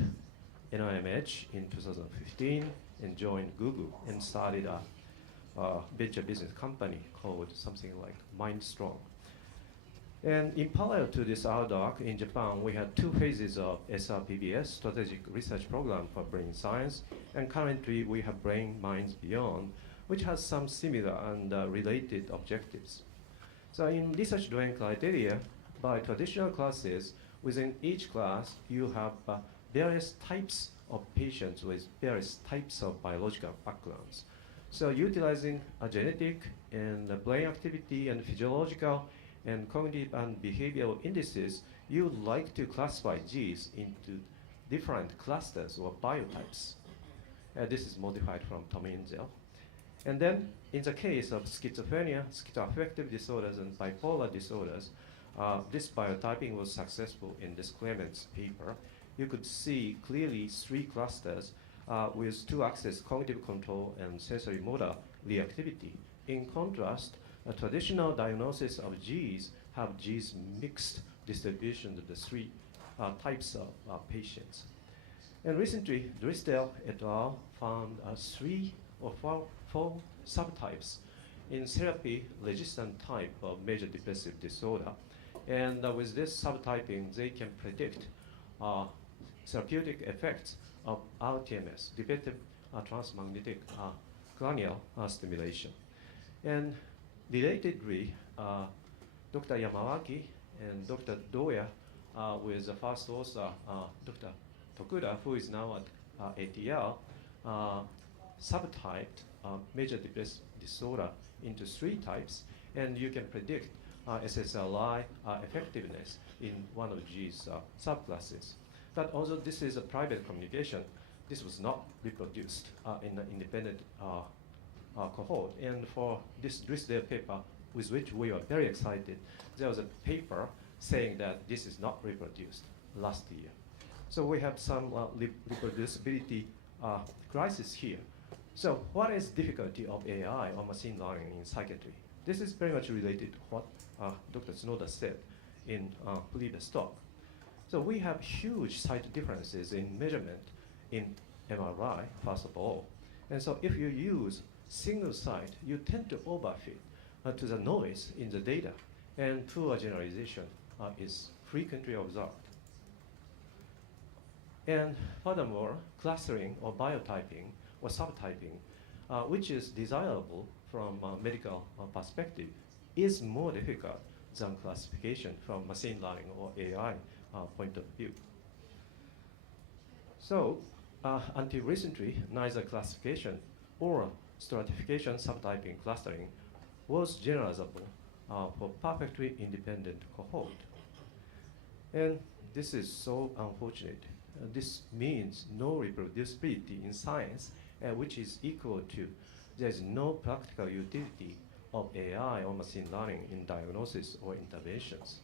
NIMH in 2015 and joined Google and started a venture business company called something like MindStrong. And in parallel to this RDoc in Japan, we had 2 phases of SRPBS, Strategic Research Program for Brain Science, and currently we have Brain Minds Beyond, which has some similar and related objectives. So in research-driven criteria, by traditional classes, within each class, you have various types of patients with various types of biological backgrounds. So utilizing a genetic and brain activity and physiological and cognitive and behavioral indices, you would like to classify these into different clusters or biotypes. This is modified from Tom Inzel. And then in the case of schizophrenia, schizoaffective disorders, and bipolar disorders, this biotyping was successful in this Clements paper. You could see clearly 3 clusters with 2-axis cognitive control and sensory motor reactivity. In contrast, a traditional diagnosis of Gs have Gs mixed distribution of the 3 types of patients. And recently, Drisdale et al. Found 3 or 4 subtypes in therapy-resistant type of major depressive disorder. And with this subtyping, they can predict therapeutic effects of RTMS, repetitive transmagnetic cranial stimulation. And relatedly, Dr. Yamawaki and Dr. Doya, with the first author, Dr. Tokuda, who is now at ATL, subtyped major depressive disorder into 3 types, and you can predict SSRI effectiveness in one of these subclasses. But although this is a private communication, this was not reproduced in an independent cohort. And for this Drisdale paper, with which we are very excited, there was a paper saying that this is not reproduced last year. So we have some reproducibility crisis here. So what is difficulty of AI or machine learning in psychiatry? This is very much related to what Dr. Tsunoda said in previous talk. So we have huge site differences in measurement in MRI, first of all. And so if you use single site, you tend to overfit to the noise in the data, and poor generalization is frequently observed. And furthermore, clustering or biotyping or subtyping, which is desirable from a medical perspective, is more difficult than classification from machine learning or AI point of view. So, until recently, neither classification or stratification, subtyping, clustering was generalizable for perfectly independent cohort. And this is so unfortunate. This means no reproducibility in science, which is equal to there is no practical utility of AI or machine learning in diagnosis or interventions.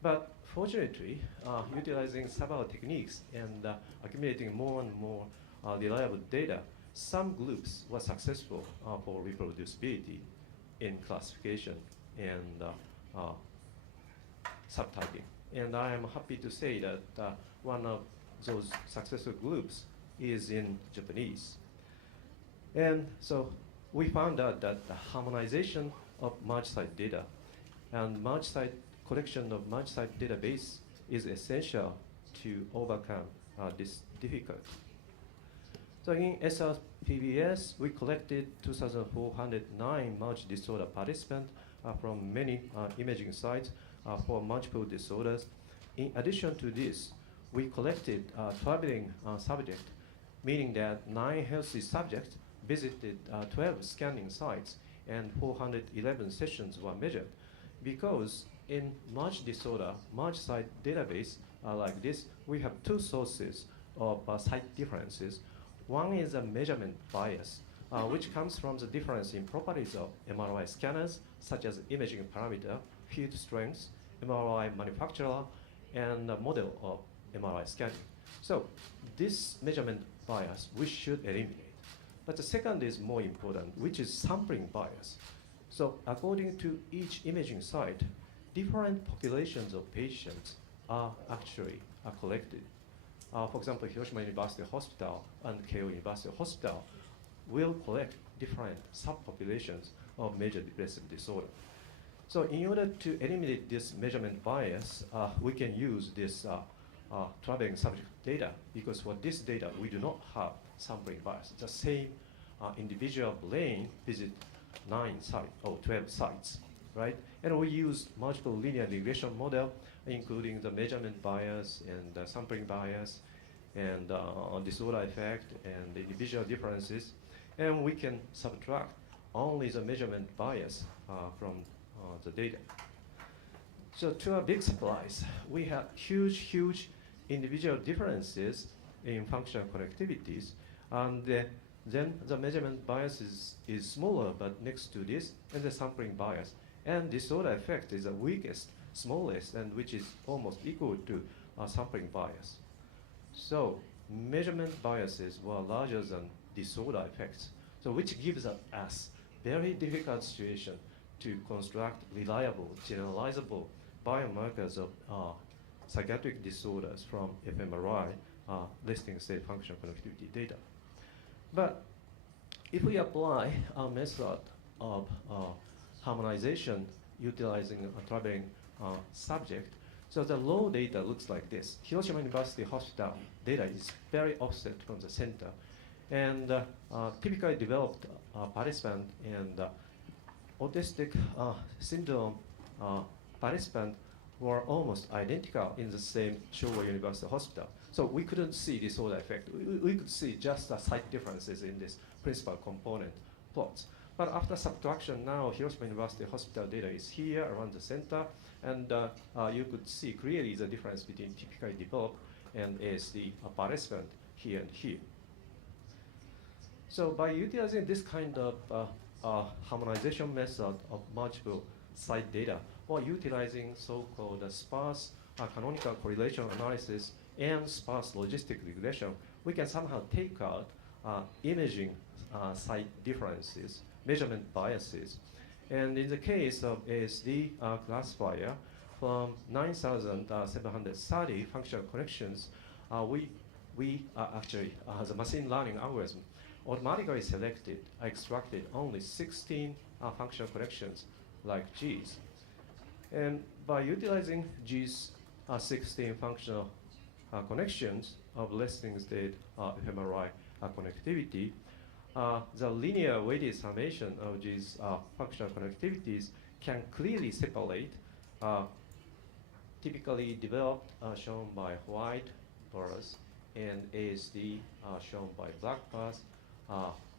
But fortunately, utilizing several techniques and accumulating more and more reliable data, some groups were successful for reproducibility in classification and subtyping. And I am happy to say that one of those successful groups is in Japanese. And so we found out that the harmonization of multi-site data and collection of multi-site database is essential to overcome this difficulty. So in SRPBS, we collected 2,409 multi-disorder participants from many imaging sites for multiple disorders. In addition to this, we collected traveling subjects, meaning that 9 healthy subjects visited 12 scanning sites and 411 sessions were measured. Because in multi-disorder, multi-site database like this, we have 2 sources of site differences. One is a measurement bias, which comes from the difference in properties of MRI scanners, such as imaging parameter, field strength, MRI manufacturer, and the model of MRI scanning. So this measurement bias we should eliminate. But the second is more important, which is sampling bias. So according to each imaging site, different populations of patients are actually collected. For example, Hiroshima University Hospital and Keio University Hospital will collect different subpopulations of major depressive disorder. So in order to eliminate this measurement bias, we can use this traveling subject data, because for this data, we do not have sampling bias. The same individual brain visit 9 sites or 12 sites, right? And we use multiple linear regression model, including the measurement bias and the sampling bias and disorder effect and the individual differences. And we can subtract only the measurement bias from the data. So to our big surprise, we have huge individual differences in functional connectivities. And then the measurement bias is smaller, but next to this, and the sampling bias. And disorder effect is the weakest, smallest, and which is almost equal to sampling bias. So measurement biases were larger than disorder effects, so which gives us very difficult situation to construct reliable, generalizable biomarkers of psychiatric disorders from fMRI listing state functional connectivity data. But if we apply a method of harmonization utilizing a traveling subject, so the raw data looks like this. Hiroshima University Hospital data is very offset from the center, and typically developed participant and autistic syndrome participant were almost identical in the same Showa University Hospital. So we couldn't see disorder effect. We could see just slight differences in this principal component plots. But after subtraction, now Hiroshima University Hospital data is here around the center, and you could see clearly the difference between typically developed and ASD participant here and here. So by utilizing this kind of harmonization method of multiple site data, or utilizing so-called sparse canonical correlation analysis and sparse logistic regression, we can somehow take out imaging site differences, measurement biases. And in the case of ASD classifier, from 9,730 functional connections, we actually, as a machine learning algorithm, automatically extracted only 16 functional connections like G's. And by utilizing G's 16 functional connections of listening state fMRI connectivity, the linear weighted summation of these functional connectivities can clearly separate typically developed shown by white bars and ASD shown by black bars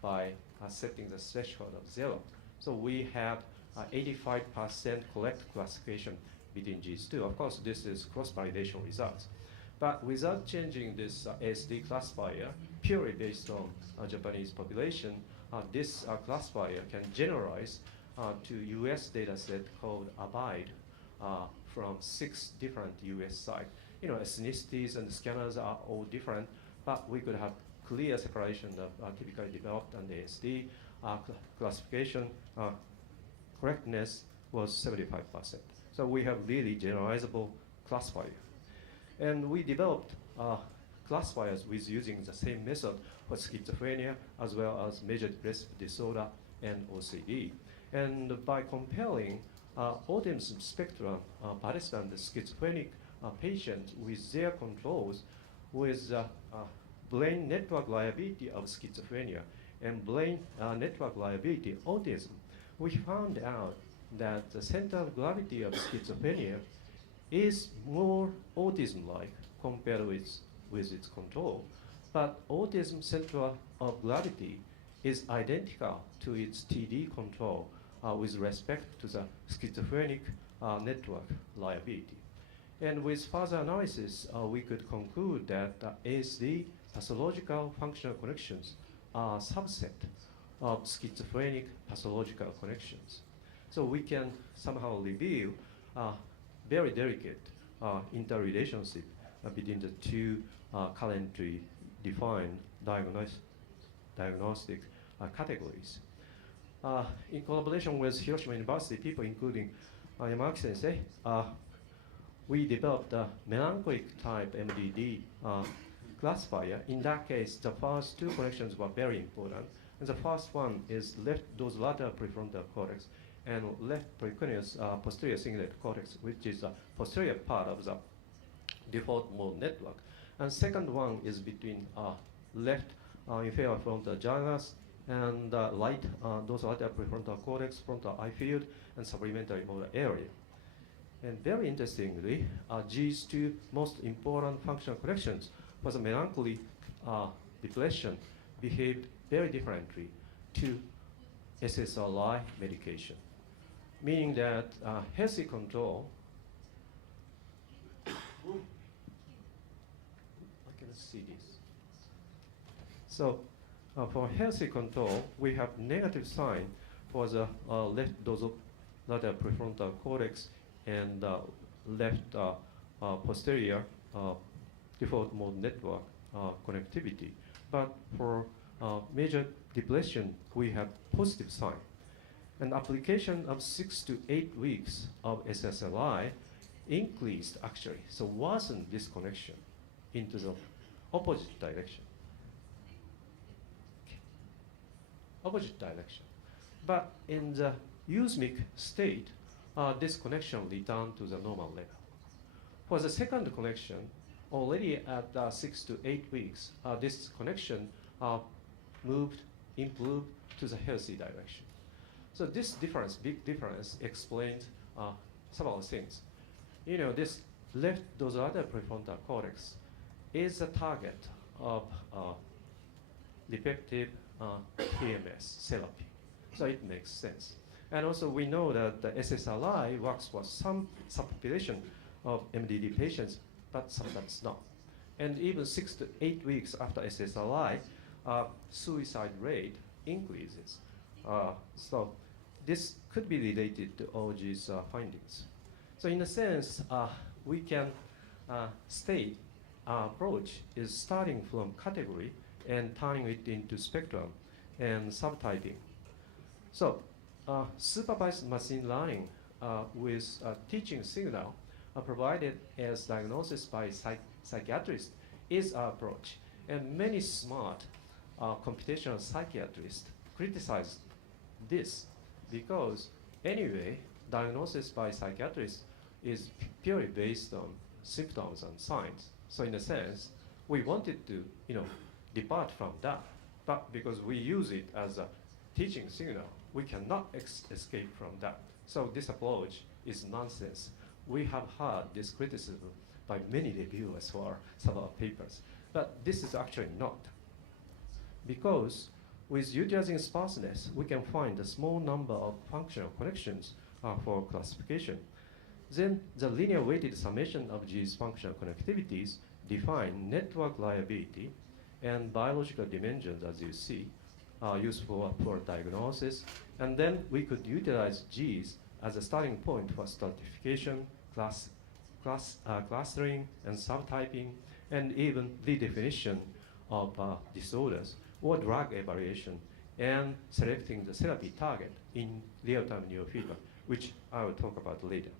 by setting the threshold of 0. So we have 85% correct classification between these two. Of course, this is cross-validation results. But without changing this ASD classifier, purely based on Japanese population, this classifier can generalize to US data set called ABIDE from 6 different US sites. You know, ethnicities and scanners are all different, but we could have clear separation of typically developed and ASD. Classification correctness was 75%. So we have really generalizable classifier. And we developed classifiers with using the same method for schizophrenia as well as major depressive disorder and OCD. And by comparing autism spectrum participant schizophrenic patients with their controls with brain network liability of schizophrenia and brain network liability autism, we found out that the center of gravity of schizophrenia is more autism-like compared with its control. But autism center of gravity is identical to its TD control with respect to the schizophrenic network liability. And with further analysis, we could conclude that ASD pathological functional connections are a subset of schizophrenic pathological connections. So we can somehow reveal very delicate interrelationship between the two currently defined diagnostic categories. In collaboration with Hiroshima University people, including Yamaki sensei, we developed a melancholic type MDD classifier. In that case, the first 2 connections were very important. And the first one is left dorsolateral prefrontal cortex and left precuneus posterior cingulate cortex, which is the posterior part of the default mode network. And second one is between left inferior frontal gyrus and right dorsolateral prefrontal cortex, frontal eye field, and supplementary motor area. And very interestingly, these 2 most important functional connections for the melancholy depression behaved very differently to SSRI medication, meaning that healthy control, I can see this. So for healthy control, we have negative sign for the left dorsolateral prefrontal cortex and left posterior default mode network connectivity. But for major depression, we have positive sign. And application of 6 to 8 weeks of SSRI increased actually, so worsened this connection into the opposite direction. Opposite direction. But in the euthymic state, this connection returned to the normal level. For the second connection, already at 6 to 8 weeks, this connection improved to the healthy direction. So this difference, big difference, explains several things. You know, this left dorsolateral prefrontal cortex is the target of defective TMS therapy. So it makes sense. And also we know that the SSRI works for some subpopulation of MDD patients, but sometimes not. And even 6 to 8 weeks after SSRI, suicide rate increases. So this could be related to all these findings. So in a sense, we can state our approach is starting from category and turning it into spectrum and subtyping. So supervised machine learning with teaching signal provided as diagnosis by psychiatrists is our approach. And many smart computational psychiatrists criticize this because anyway, diagnosis by psychiatrists is purely based on symptoms and signs. So in a sense, we wanted to, depart from that. But because we use it as a teaching signal, we cannot escape from that. So this approach is nonsense. We have heard this criticism by many reviewers for some of our papers. But this is actually not. Because with utilizing sparseness, we can find a small number of functional connections for classification. Then the linear weighted summation of these functional connectivities define network reliability and biological dimensions, as you see, useful for diagnosis. And then we could utilize G's as a starting point for stratification, clustering, and subtyping, and even the definition of disorders or drug evaluation, and selecting the therapy target in real-time neurofeedback, which I will talk about later.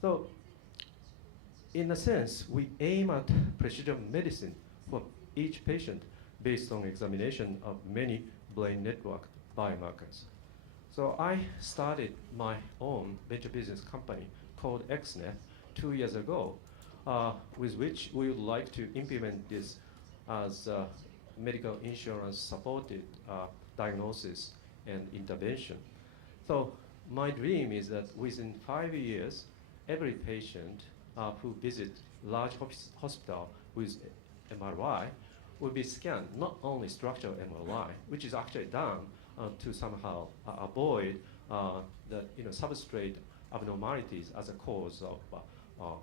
So, in a sense, we aim at precision medicine for each patient based on examination of many brain network biomarkers. So I started my own venture business company called XNet 2 years ago, with which we would like to implement this as medical insurance supported diagnosis and intervention. So my dream is that within 5 years, every patient who visits large hospital with MRI will be scanned, not only structural MRI, which is actually done to somehow avoid the substrate abnormalities as a cause of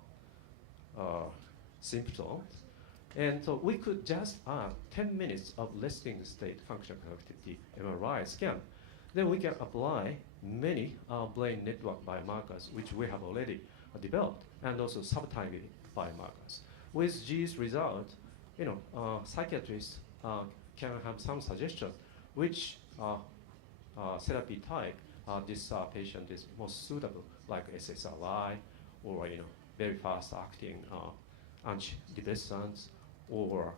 symptoms. And so we could just add 10 minutes of resting state functional connectivity MRI scan. Then we can apply many brain network biomarkers, which we have already developed, and also subtyping biomarkers. With these results, psychiatrists can have some suggestion which therapy type this patient is most suitable, like SSRI or very fast-acting antidepressants, or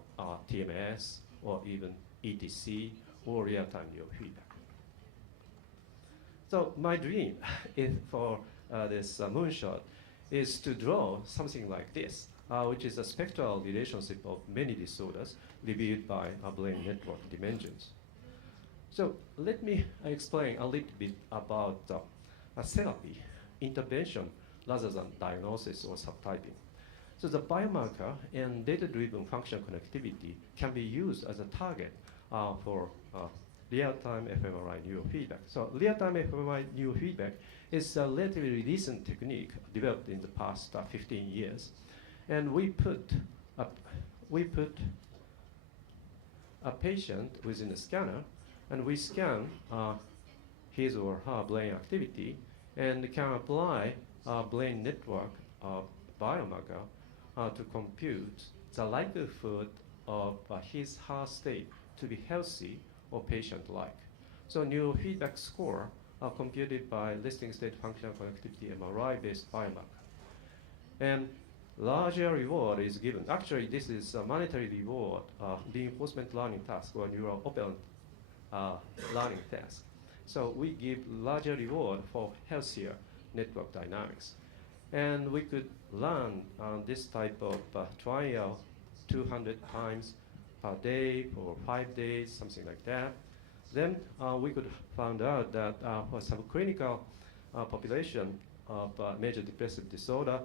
TMS, or even ETC, or real-time neurofeedback. So my dream is for this Moonshot is to draw something like this, which is a spectral relationship of many disorders reviewed by brain network dimensions. So let me explain a little bit about therapy, intervention, rather than diagnosis or subtyping. So the biomarker and data-driven functional connectivity can be used as a target for real-time fMRI neurofeedback. So real-time fMRI neurofeedback is a relatively recent technique developed in the past 15 years. And we put a patient within a scanner, and we scan his or her brain activity, and can apply brain network biomarker to compute the likelihood of his her state to be healthy or patient-like. So neurofeedback score are computed by resting state functional connectivity MRI-based biomarker. And larger reward is given. Actually, this is a monetary reward, reinforcement learning task or neural operant learning task. So we give larger reward for healthier network dynamics. And we could run this type of trial 200 times per day for 5 days, something like that. Then we could find out that for subclinical population of major depressive disorder,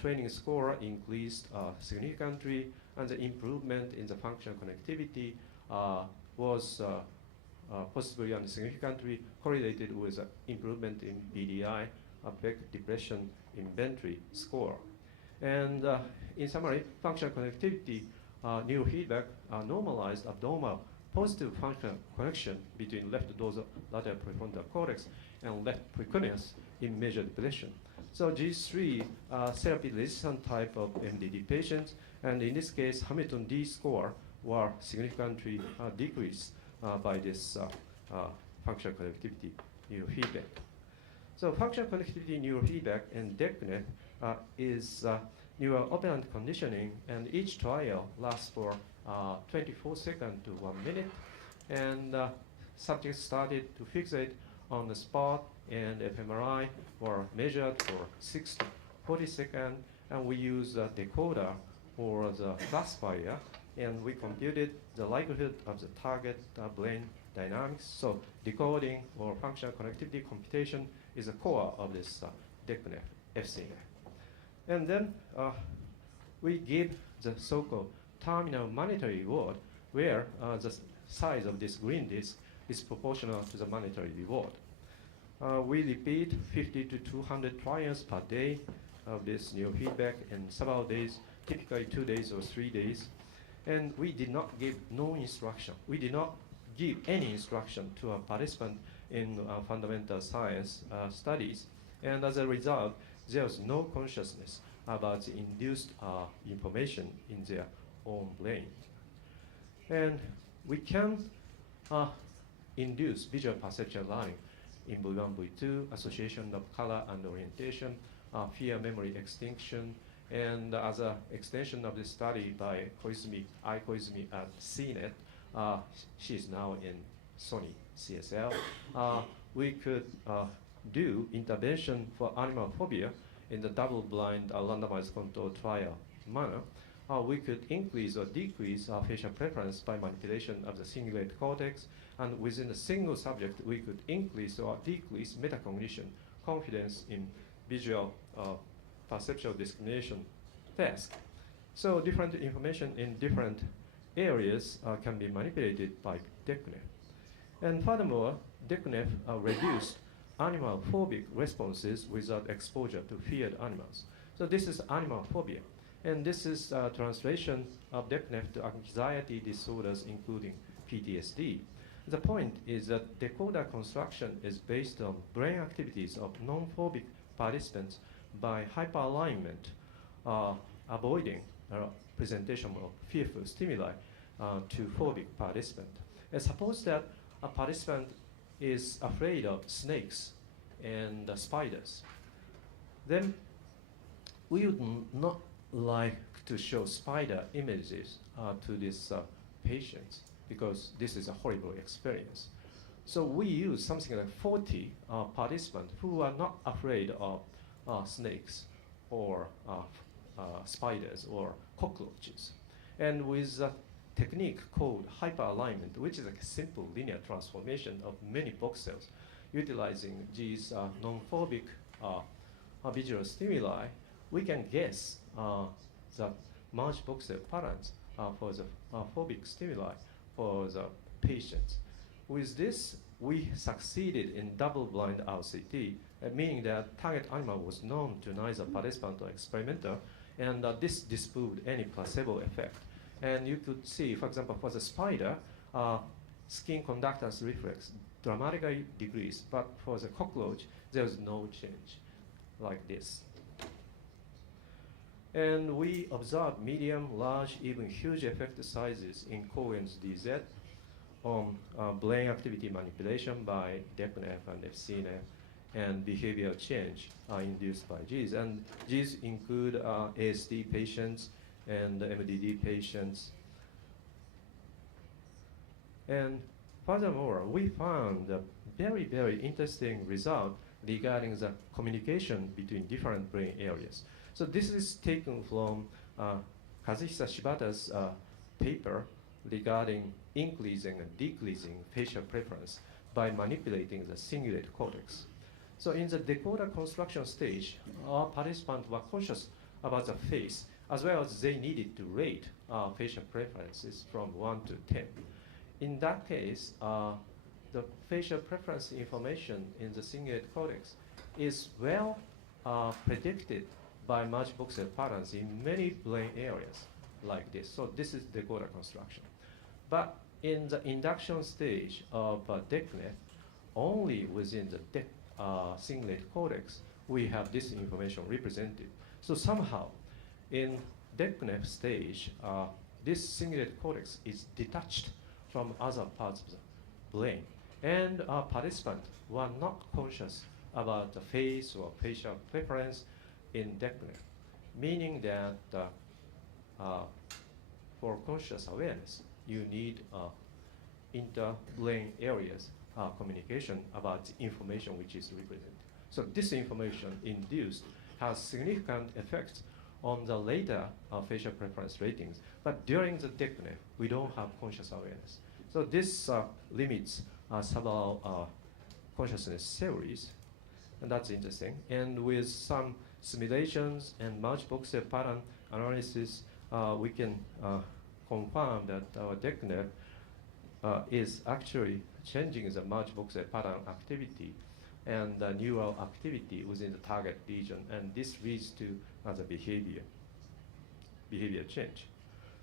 training score increased significantly, and the improvement in the functional connectivity was possibly and significantly correlated with improvement in BDI, affect depression inventory score. And in summary, functional connectivity neurofeedback normalized abnormal positive functional connection between left dorsal lateral prefrontal cortex and left precuneus in major depression. So these three therapy-resistant type of MDD patients, and in this case, Hamilton D score were significantly decreased by this functional connectivity neurofeedback. So functional connectivity neurofeedback and DECnet is neural operant conditioning, and each trial lasts for 24 seconds to 1 minute, and subjects started to fixate on the spot, and fMRI were measured for 6 to 40 seconds, and we use a decoder or the classifier, and we computed the likelihood of the target brain dynamics. So decoding or functional connectivity computation is the core of this DECNEF FCNF. And then we give the so-called terminal monetary reward, where the size of this green disk is proportional to the monetary reward. We repeat 50 to 200 trials per day of this neurofeedback in several days, typically 2 days or 3 days. And we did not give no instruction. We did not give any instruction to a participant in fundamental science studies. And as a result, there was no consciousness about the induced information in their own brain. And we can induce visual perceptual learning in V1, V2, association of color and orientation, fear memory extinction, and as an extension of this study by Koizumi at CNET, she is now in Sony CSL, we could do intervention for animal phobia in the double-blind randomized controlled trial manner. We could increase or decrease facial preference by manipulation of the cingulate cortex, and within a single subject, we could increase or decrease metacognition, confidence in visual perceptual discrimination task. So different information in different areas can be manipulated by DECNEF. And furthermore, DECNEF reduced animal phobic responses without exposure to feared animals. So this is animal phobia. And this is a translation of DECNEF to anxiety disorders, including PTSD. The point is that decoder construction is based on brain activities of non-phobic participants by hyperalignment, avoiding presentation of fearful stimuli to phobic participant. And suppose that a participant is afraid of snakes and spiders, then we would not like to show spider images to these patients, because this is a horrible experience. So we use something like 40 participants who are not afraid of snakes or spiders or cockroaches. And with a technique called hyperalignment, which is a simple linear transformation of many voxels, utilizing these non-phobic visual stimuli, we can guess the merged voxel patterns for the phobic stimuli for the patients. With this, we succeeded in double-blind RCT, meaning that target animal was known to neither participant or experimenter, and this disproved any placebo effect. And you could see, for example, for the spider, skin conductance reflex dramatically decreased, but for the cockroach, there was no change like this. And we observed medium, large, even huge effect sizes in Cohen's DZ on brain activity manipulation by DECNEF and FCNF, and behavioral change induced by Gs. And Gs include ASD patients and MDD patients. And furthermore, we found a very, very interesting result regarding the communication between different brain areas. So this is taken from Kazuhisa Shibata's paper regarding increasing and decreasing facial preference by manipulating the cingulate cortex. So in the decoder construction stage, our participants were conscious about the face, as well as they needed to rate facial preferences from 1 to 10. In that case, the facial preference information in the cingulate cortex is well predicted by merged voxel patterns in many brain areas like this. So this is decoder construction. But in the induction stage of DECNEF, only within the cingulate cortex, we have this information represented. So somehow, in DECNEF stage, this cingulate cortex is detached from other parts of the brain. And participants were not conscious about the face or facial preference in DECNEF, meaning that for conscious awareness, you need inter-brain areas communication about the information which is represented. So this information induced has significant effects on the later facial preference ratings. But during the DECNEF, we don't have conscious awareness. So this limits several consciousness theories, and that's interesting. And with some simulations and multi-voxel pattern analysis, we can confirm that our DECNEF is actually changing the multi-voxel pattern activity and the neural activity within the target region, and this leads to the behavior change.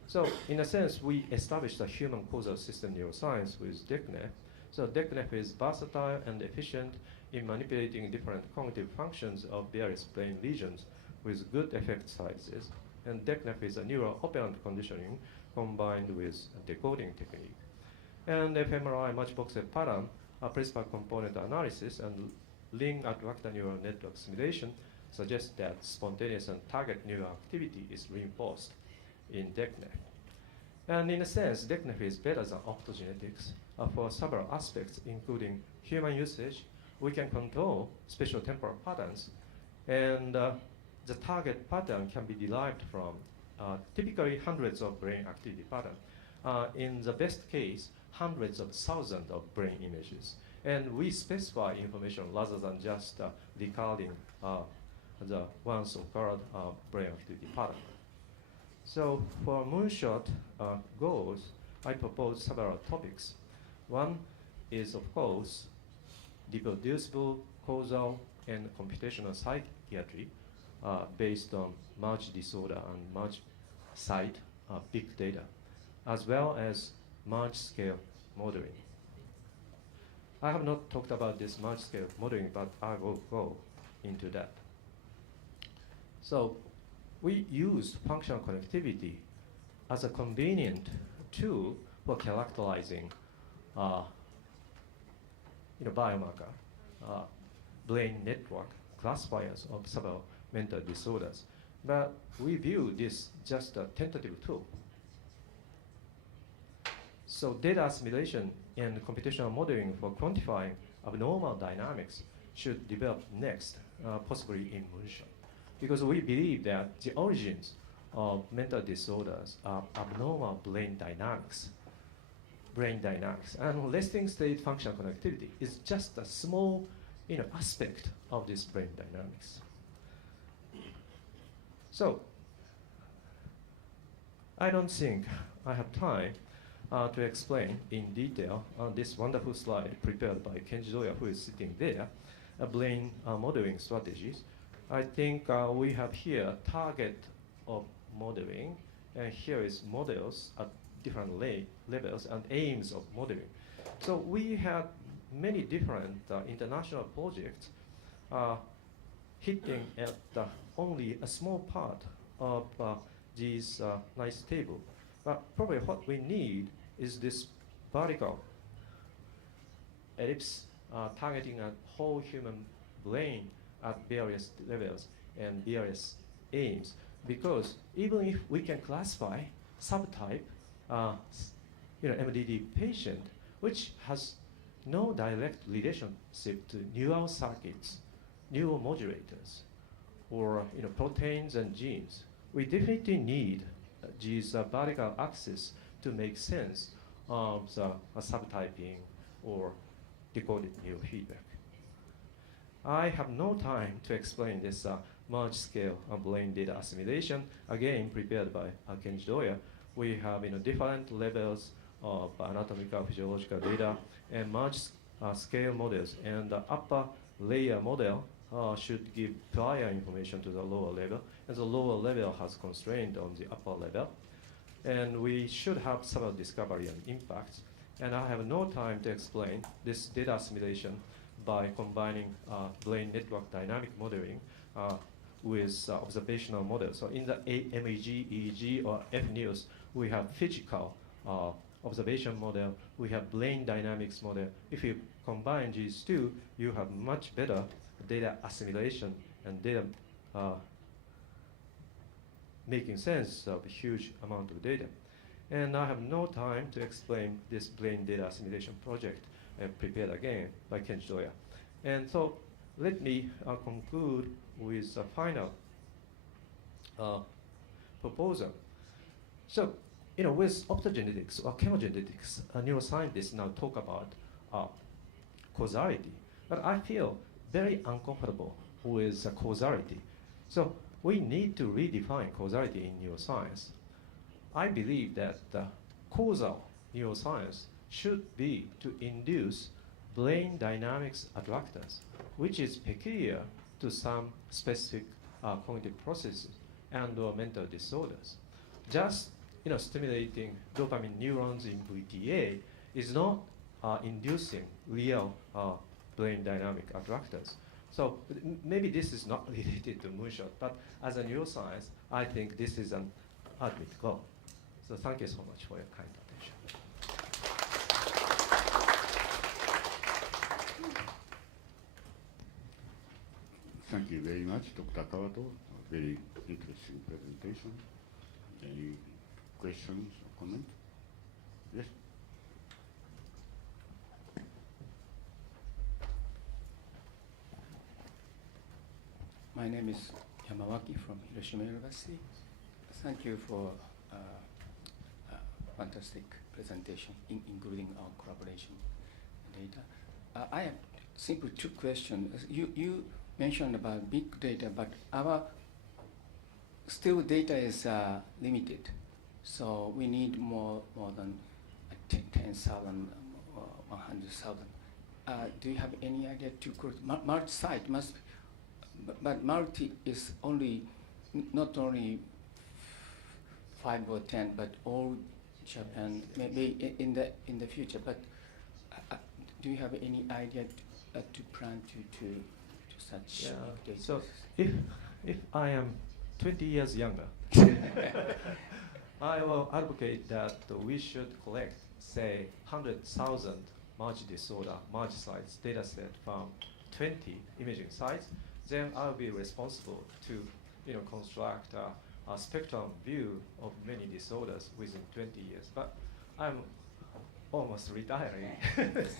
So in a sense, we established a human causal system neuroscience with DECNEF. So DECNEF is versatile and efficient in manipulating different cognitive functions of various brain regions with good effect sizes. And DECNEF is a neural operant conditioning combined with a decoding technique. And fMRI multivoxel pattern, principal component analysis, and link attractor neural network simulation suggests that spontaneous and target neural activity is reinforced in DECNEF. And in a sense, DECNEF is better than optogenetics for several aspects, including human usage. We can control spatial temporal patterns, and the target pattern can be derived from typically hundreds of brain activity patterns. In the best case, hundreds of thousands of brain images. And we specify information rather than just recording the once occurred brain activity pattern. So for Moonshot goals, I propose several topics. One is, of course, reproducible, causal, and computational psychiatry based on multi-disorder and multi-site big data, as well as large-scale modeling. I have not talked about this large-scale modeling, but I will go into that. So we use functional connectivity as a convenient tool for characterizing biomarker, brain network classifiers of several mental disorders. But we view this just a tentative tool. So data assimilation and computational modeling for quantifying abnormal dynamics should develop next, possibly in Moonshot. Because we believe that the origins of mental disorders are abnormal brain dynamics. And resting state functional connectivity is just a small aspect of this brain dynamics. So I don't think I have time to explain in detail on this wonderful slide prepared by Kenji Doya, who is sitting there, brain modeling strategies. I think we have here target of modeling, and here is models at different levels and aims of modeling. So we have many different international projects hitting at only a small part of these nice table. But probably what we need is this vertical ellipse targeting a whole human brain at various levels and various aims. Because even if we can classify subtype, MDD patient, which has no direct relationship to neural circuits, neuromodulators, or proteins and genes, we definitely need these vertical axis to make sense of the subtyping or decoded neurofeedback. I have no time to explain this large-scale brain data assimilation, again prepared by Kenji Doya. We have different levels of anatomical physiological data and large-scale models, and the upper layer model should give prior information to the lower level, and the lower level has constraint on the upper level. And we should have several discovery and impacts. And I have no time to explain this data assimilation by combining brain network dynamic modeling with observational models. So in the MEG, EEG, or FNews, we have physical observation model, we have brain dynamics model. If you combine these two, you have much better data assimilation and data making sense of a huge amount of data. And I have no time to explain this brain data assimilation project prepared again by Kenji Doya. And so let me conclude with a final proposal. So, with optogenetics or chemogenetics, neuroscientists now talk about causality, but I feel very uncomfortable with causality. So we need to redefine causality in neuroscience. I believe that causal neuroscience should be to induce brain dynamics attractants, which is peculiar to some specific cognitive processes and or mental disorders. Just stimulating dopamine neurons in VTA is not inducing real brain dynamic attractors. So maybe this is not related to Moonshot, but as a neuroscience, I think this is an ultimate goal. So thank you so much for your kind attention. Thank you very much, Dr. Kawato. A very interesting presentation. Any questions or comments? Yes? My name is Yamawaki from Hiroshima University. Thank you for fantastic presentation, including our collaboration data. I have simply two questions. You mentioned about big data, but our still data is limited. So we need more than 10,000 or 100,000. Do you have any idea to grow? Multi-site must, but multi is only not only 5 or 10, but all Japan maybe in the future. But do you have any idea to plan to such data? So if I am 20 years younger, I will advocate that we should collect, say, 100,000 merge disorder, merge sites data set from 20 imaging sites. Then I'll be responsible to construct a spectrum view of many disorders within 20 years. But I'm almost retiring,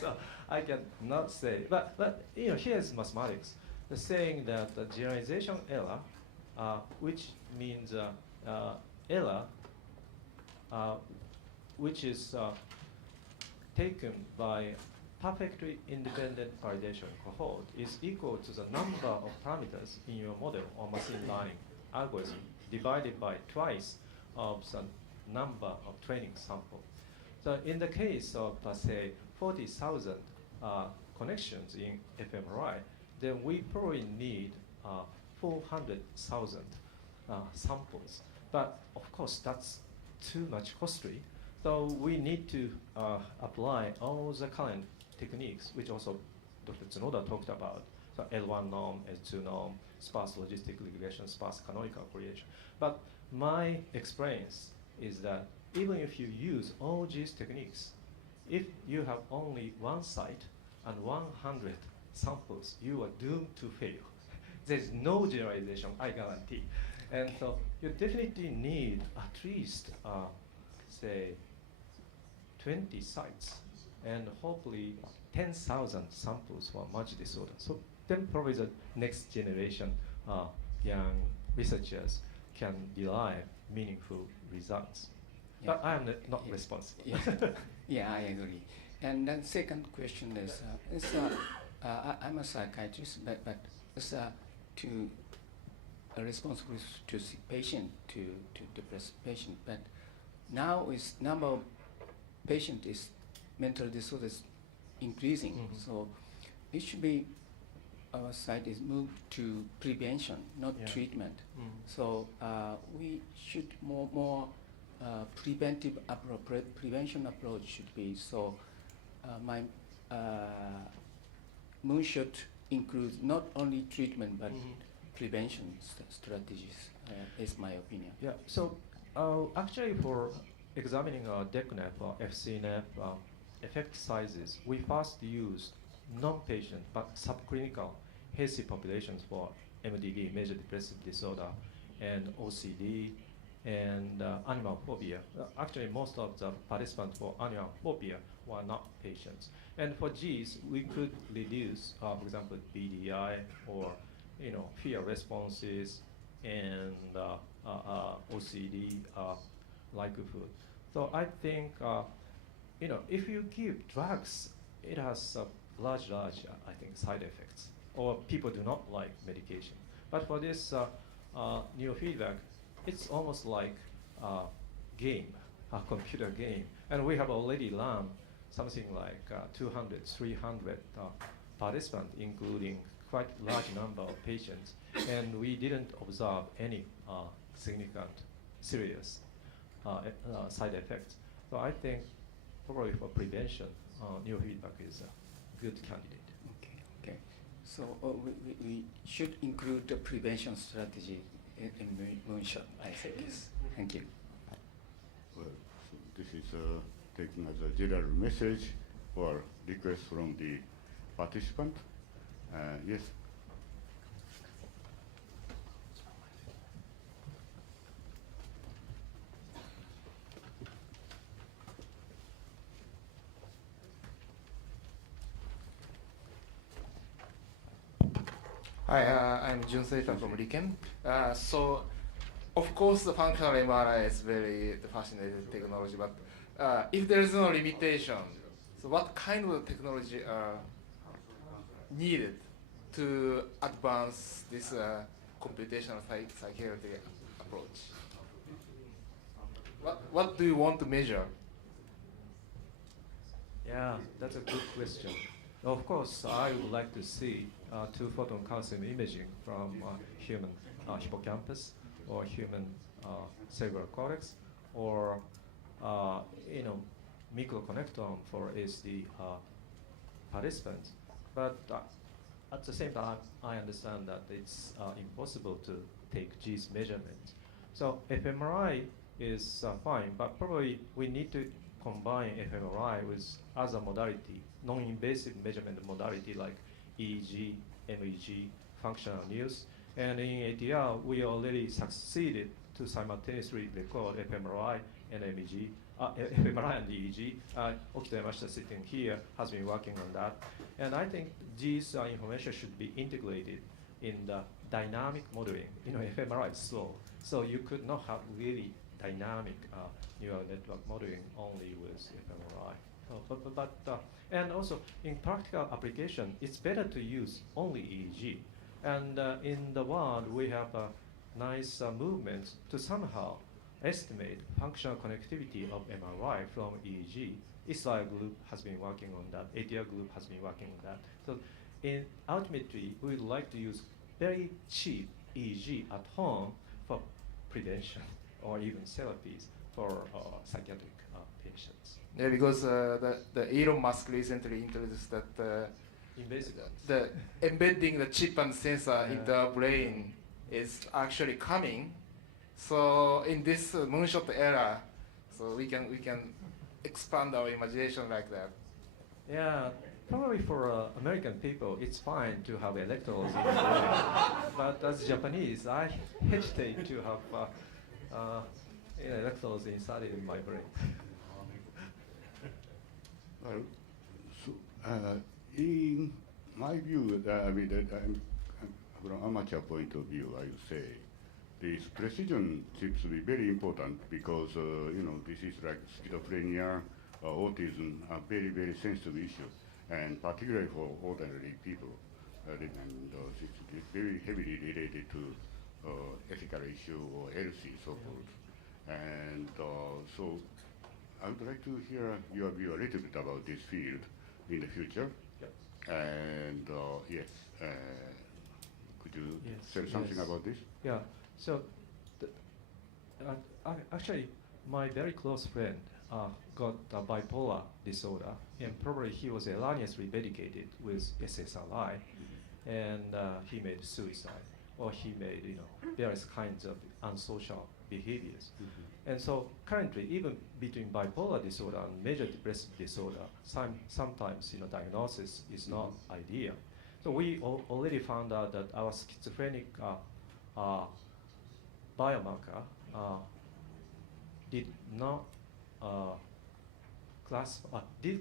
so I cannot say. But here's mathematics. The saying that the generalization error, which means error which is taken by perfectly independent validation cohort, is equal to the number of parameters in your model or machine learning algorithm divided by twice of the number of training sample. So in the case of, say, 40,000 connections in fMRI, then we probably need 400,000 samples. But of course, that's too much costly. So we need to apply all the current techniques, which also Dr. Tsunoda talked about. So L1 norm, L2 norm, sparse logistic regression, sparse canonical creation. But my experience is that even if you use all these techniques, if you have only one site and 100 samples, you are doomed to fail. There's no generalization, I guarantee. And so you definitely need at least, say, 20 sites and hopefully 10,000 samples for merge disorder. So then probably the next generation young researchers can derive meaningful results. Yeah. But I am not responsible. Yeah. Yeah, I agree. And then second question is, I'm a psychiatrist, but it's to responsible to see patient, to depress patient. But now is number of patient is mental disorders increasing. Mm-hmm. So it should be our side is moved to prevention, not treatment. Mm. So we should more preventive approach, prevention approach should be. So my Moonshot includes not only treatment but prevention strategies, is my opinion. Yeah, so actually for examining DECNEF or FCNF effect sizes, we first used non-patient but subclinical healthy populations for MDD, major depressive disorder, and OCD, and animal phobia. Actually, most of the participants for animal phobia were not patients. And for Gs, we could reduce, for example, BDI or fear responses, and OCD likelihood. So I think if you give drugs, it has large, I think, side effects, or people do not like medication. But for this neurofeedback, it's almost like a game, a computer game. And we have already learned something like 200, 300 participants, including quite large number of patients. And we didn't observe any significant, serious side effects. So I think probably for prevention, neurofeedback is a good candidate. Okay. So we should include the prevention strategy in Moonshot, I think. Yes. Thank you. Well, so this is taken as a general message or request from the participant. Yes. Hi, I'm Jun Seita from Riken. So, of course, the functional MRI is very fascinating technology, but if there is no limitation, so what kind of technology are needed to advance this computational psychiatry approach? What do you want to measure? Yeah, that's a good question. Of course, I would like to see two-photon calcium imaging from human hippocampus or human cerebral cortex, or microconnectome for ASD participants. But at the same time, I understand that it's impossible to take G's measurements. So fMRI is fine, but probably we need to combine fMRI with other modality, non-invasive measurement modality like EEG, MEG, functional news. And in ATR, we already succeeded to simultaneously record fMRI and MEG, fMRI and EEG. Okita Yamashita sitting here has been working on that. And I think these information should be integrated in the dynamic modeling. fMRI is slow, so you could not have really dynamic neural network modeling only with fMRI. And also in practical application, it's better to use only EEG. And in the world, we have a nice movement to somehow estimate functional connectivity of MRI from EEG. Israel group has been working on that. ATR group has been working on that. So ultimately, we would like to use very cheap EEG at home for prevention or even therapies for psychiatric patients. Yeah, because the Elon Musk recently introduced that Invasive. the embedding the chip and sensor in the brain is actually coming. So in this moonshot era, so we can expand our imagination like that. Yeah, probably for American people, it's fine to have electrodes in the brain. But as Japanese, I hesitate to have electrodes inserted in my brain. Well, so, in my view, from amateur point of view, I would say this precision seems to be very important because this is like schizophrenia, autism, a very, very sensitive issue, and particularly for ordinary people, and it's very heavily related to ethical issue or healthy, so forth. And so I would like to hear your view a little bit about this field in the future. Yep. And yes, could you say something about this? Yeah. So, actually, my very close friend got a bipolar disorder, and probably he was erroneously medicated with SSRI, and he made suicide, or he made various kinds of unsocial behaviors. And so currently, even between bipolar disorder and major depressive disorder, sometimes diagnosis is not ideal. So we already found out that our schizophrenic biomarker did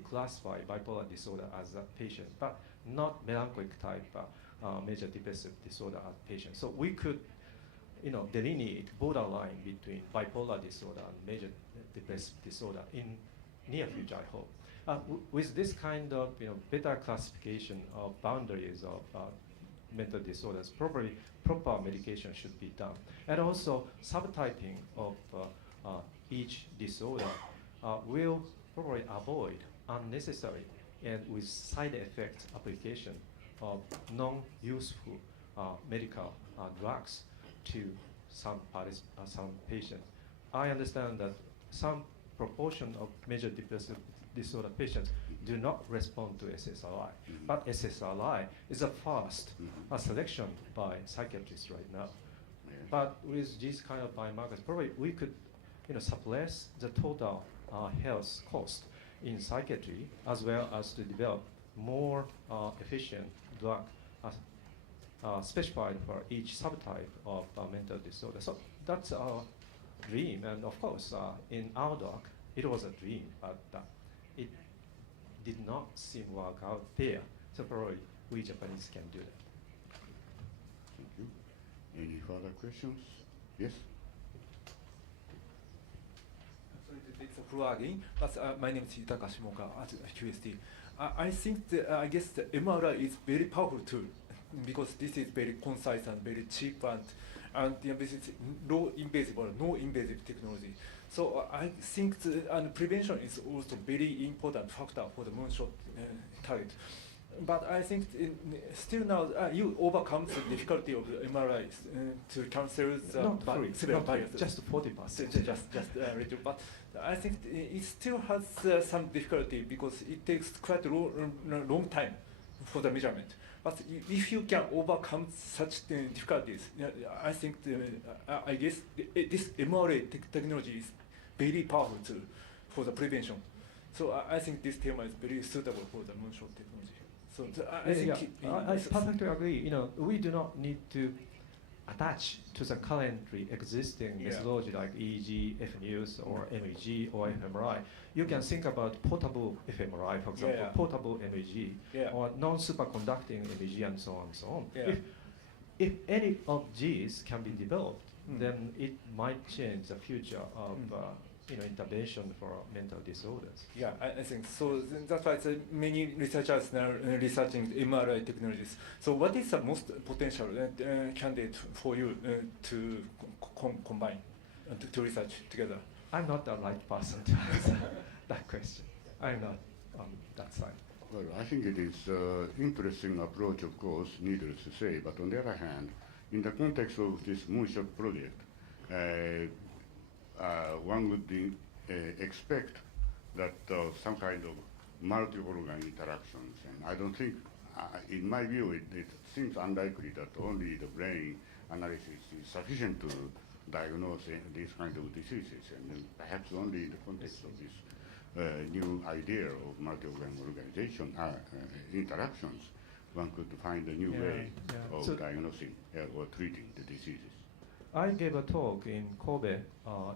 classify bipolar disorder as a patient, but not melancholic type major depressive disorder as patient. So we could delineate borderline between bipolar disorder and major depressive disorder in near future, I hope. With this kind of better classification of boundaries of mental disorders, probably proper medication should be done. And also subtyping of each disorder will probably avoid unnecessary and with side effect application of non-useful medical drugs to some patients. I understand that some proportion of major depressive disorder patients do not respond to SSRI, but SSRI is a first selection by psychiatrists right now. But with these kind of biomarkers, probably we could suppress the total health cost in psychiatry, as well as to develop more efficient drug specified for each subtype of mental disorder. So that's our dream, and of course, in our doc, it was a dream, but it did not seem to work out there. So probably we Japanese can do that. Thank you. Any further questions? Yes? Sorry to take the floor again, but my name is Yutaka Shimoka at QST. I think I guess the MRI is very powerful tool because this is very concise and very cheap and this is low invasive or no invasive technology. So I think prevention is also very important factor for the moonshot target. But I think still now you overcome the difficulty of the MRI to cancel several barriers. Just 40%. Just little, but I think it still has some difficulty because it takes quite a long time for the measurement. But if you can overcome such difficulties, I think I guess this MRI technology is very powerful tool for the prevention. So I think this theme is very suitable for the moonshot technology. So I think I perfectly agree. We do not need to attach to the currently existing methodology like EEG, FNUS, or MEG, or fMRI. You can think about portable fMRI, for example, portable MEG, or non-superconducting MEG, and so on and so on. If any of these can be developed, then it might change the future of intervention for mental disorders. Yeah, I think so. That's why many researchers now researching MRI technologies. So what is the most potential candidate for you to combine, to research together? I'm not the right person to answer that question. I'm not on that side. Well, I think it is an interesting approach, of course, needless to say, but on the other hand, in the context of this Moonshot project, one would expect that some kind of multi-organ interactions, and I don't think, in my view, it seems unlikely that only the brain analysis is sufficient to diagnose these kind of diseases, and then perhaps only in the context of this new idea of multi-organ organization interactions, one could find a new way of diagnosing or treating the diseases. I gave a talk in Kobe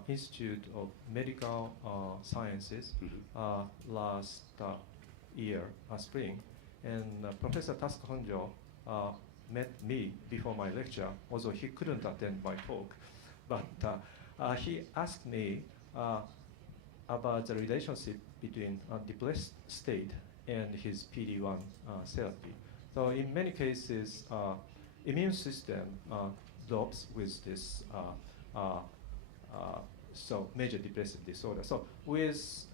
Institute of Medical Sciences last year, spring, and Professor Tasuku Honjo met me before my lecture, although he couldn't attend my talk. But he asked me about the relationship between depressed state and his PD-1 therapy. So in many cases, immune system drops with this major depressive disorder. So with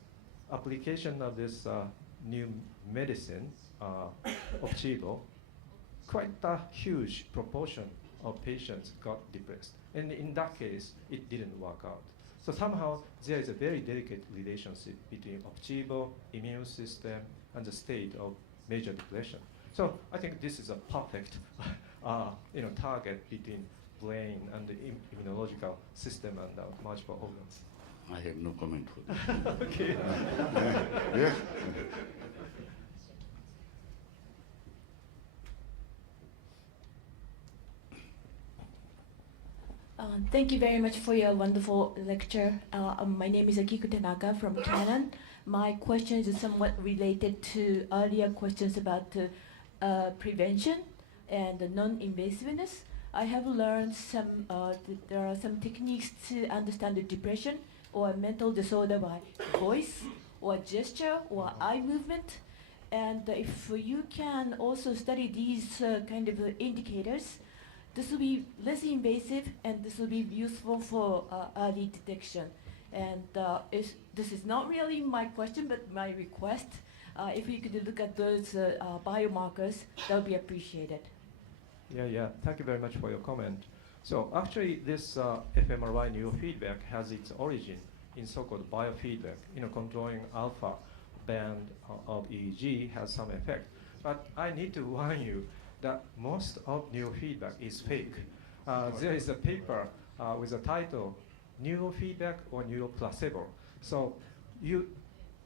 application of this new medicine, Opdivo, quite a huge proportion of patients got depressed. And in that case, it didn't work out. So somehow there is a very delicate relationship between Opdivo, immune system, and the state of major depression. So I think this is a perfect target between brain and the immunological system and multiple organs. I have no comment for that. Okay. Yes. Thank you very much for your wonderful lecture. My name is Akiku Tanaka from Canon. My question is somewhat related to earlier questions about prevention and non-invasiveness. I have learned some, there are some techniques to understand the depression or mental disorder by voice or gesture or eye movement. And if you can also study these kind of indicators, this will be less invasive and this will be useful for early detection. And this is not really my question, but my request. If you could look at those biomarkers, that would be appreciated. Yeah. Thank you very much for your comment. So actually, this fMRI neurofeedback has its origin in so-called biofeedback. Controlling alpha band of EEG has some effect. But I need to warn you that most of neurofeedback is fake. There is a paper with a title, Neurofeedback or Neuroplacebo. So you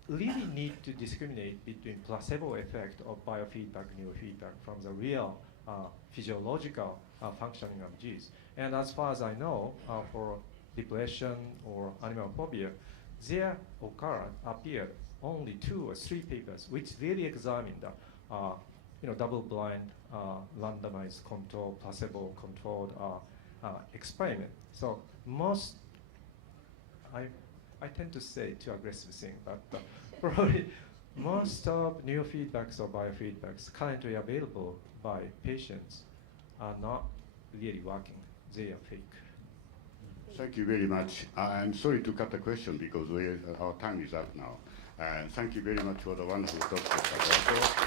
really need to discriminate between placebo effect of biofeedback, neurofeedback from the real physiological functioning of Gs. And as far as I know, for depression or animal phobia, there appeared only 2 or 3 papers which really examined the double-blind, randomized control, placebo-controlled experiment. So most, I tend to say too aggressive thing, but probably most of neurofeedbacks or biofeedbacks currently available by patients are not really working. They are fake. Thank you very much. I'm sorry to cut the question because our time is up now. And thank you very much for the wonderful talk, Dr. KAWATO.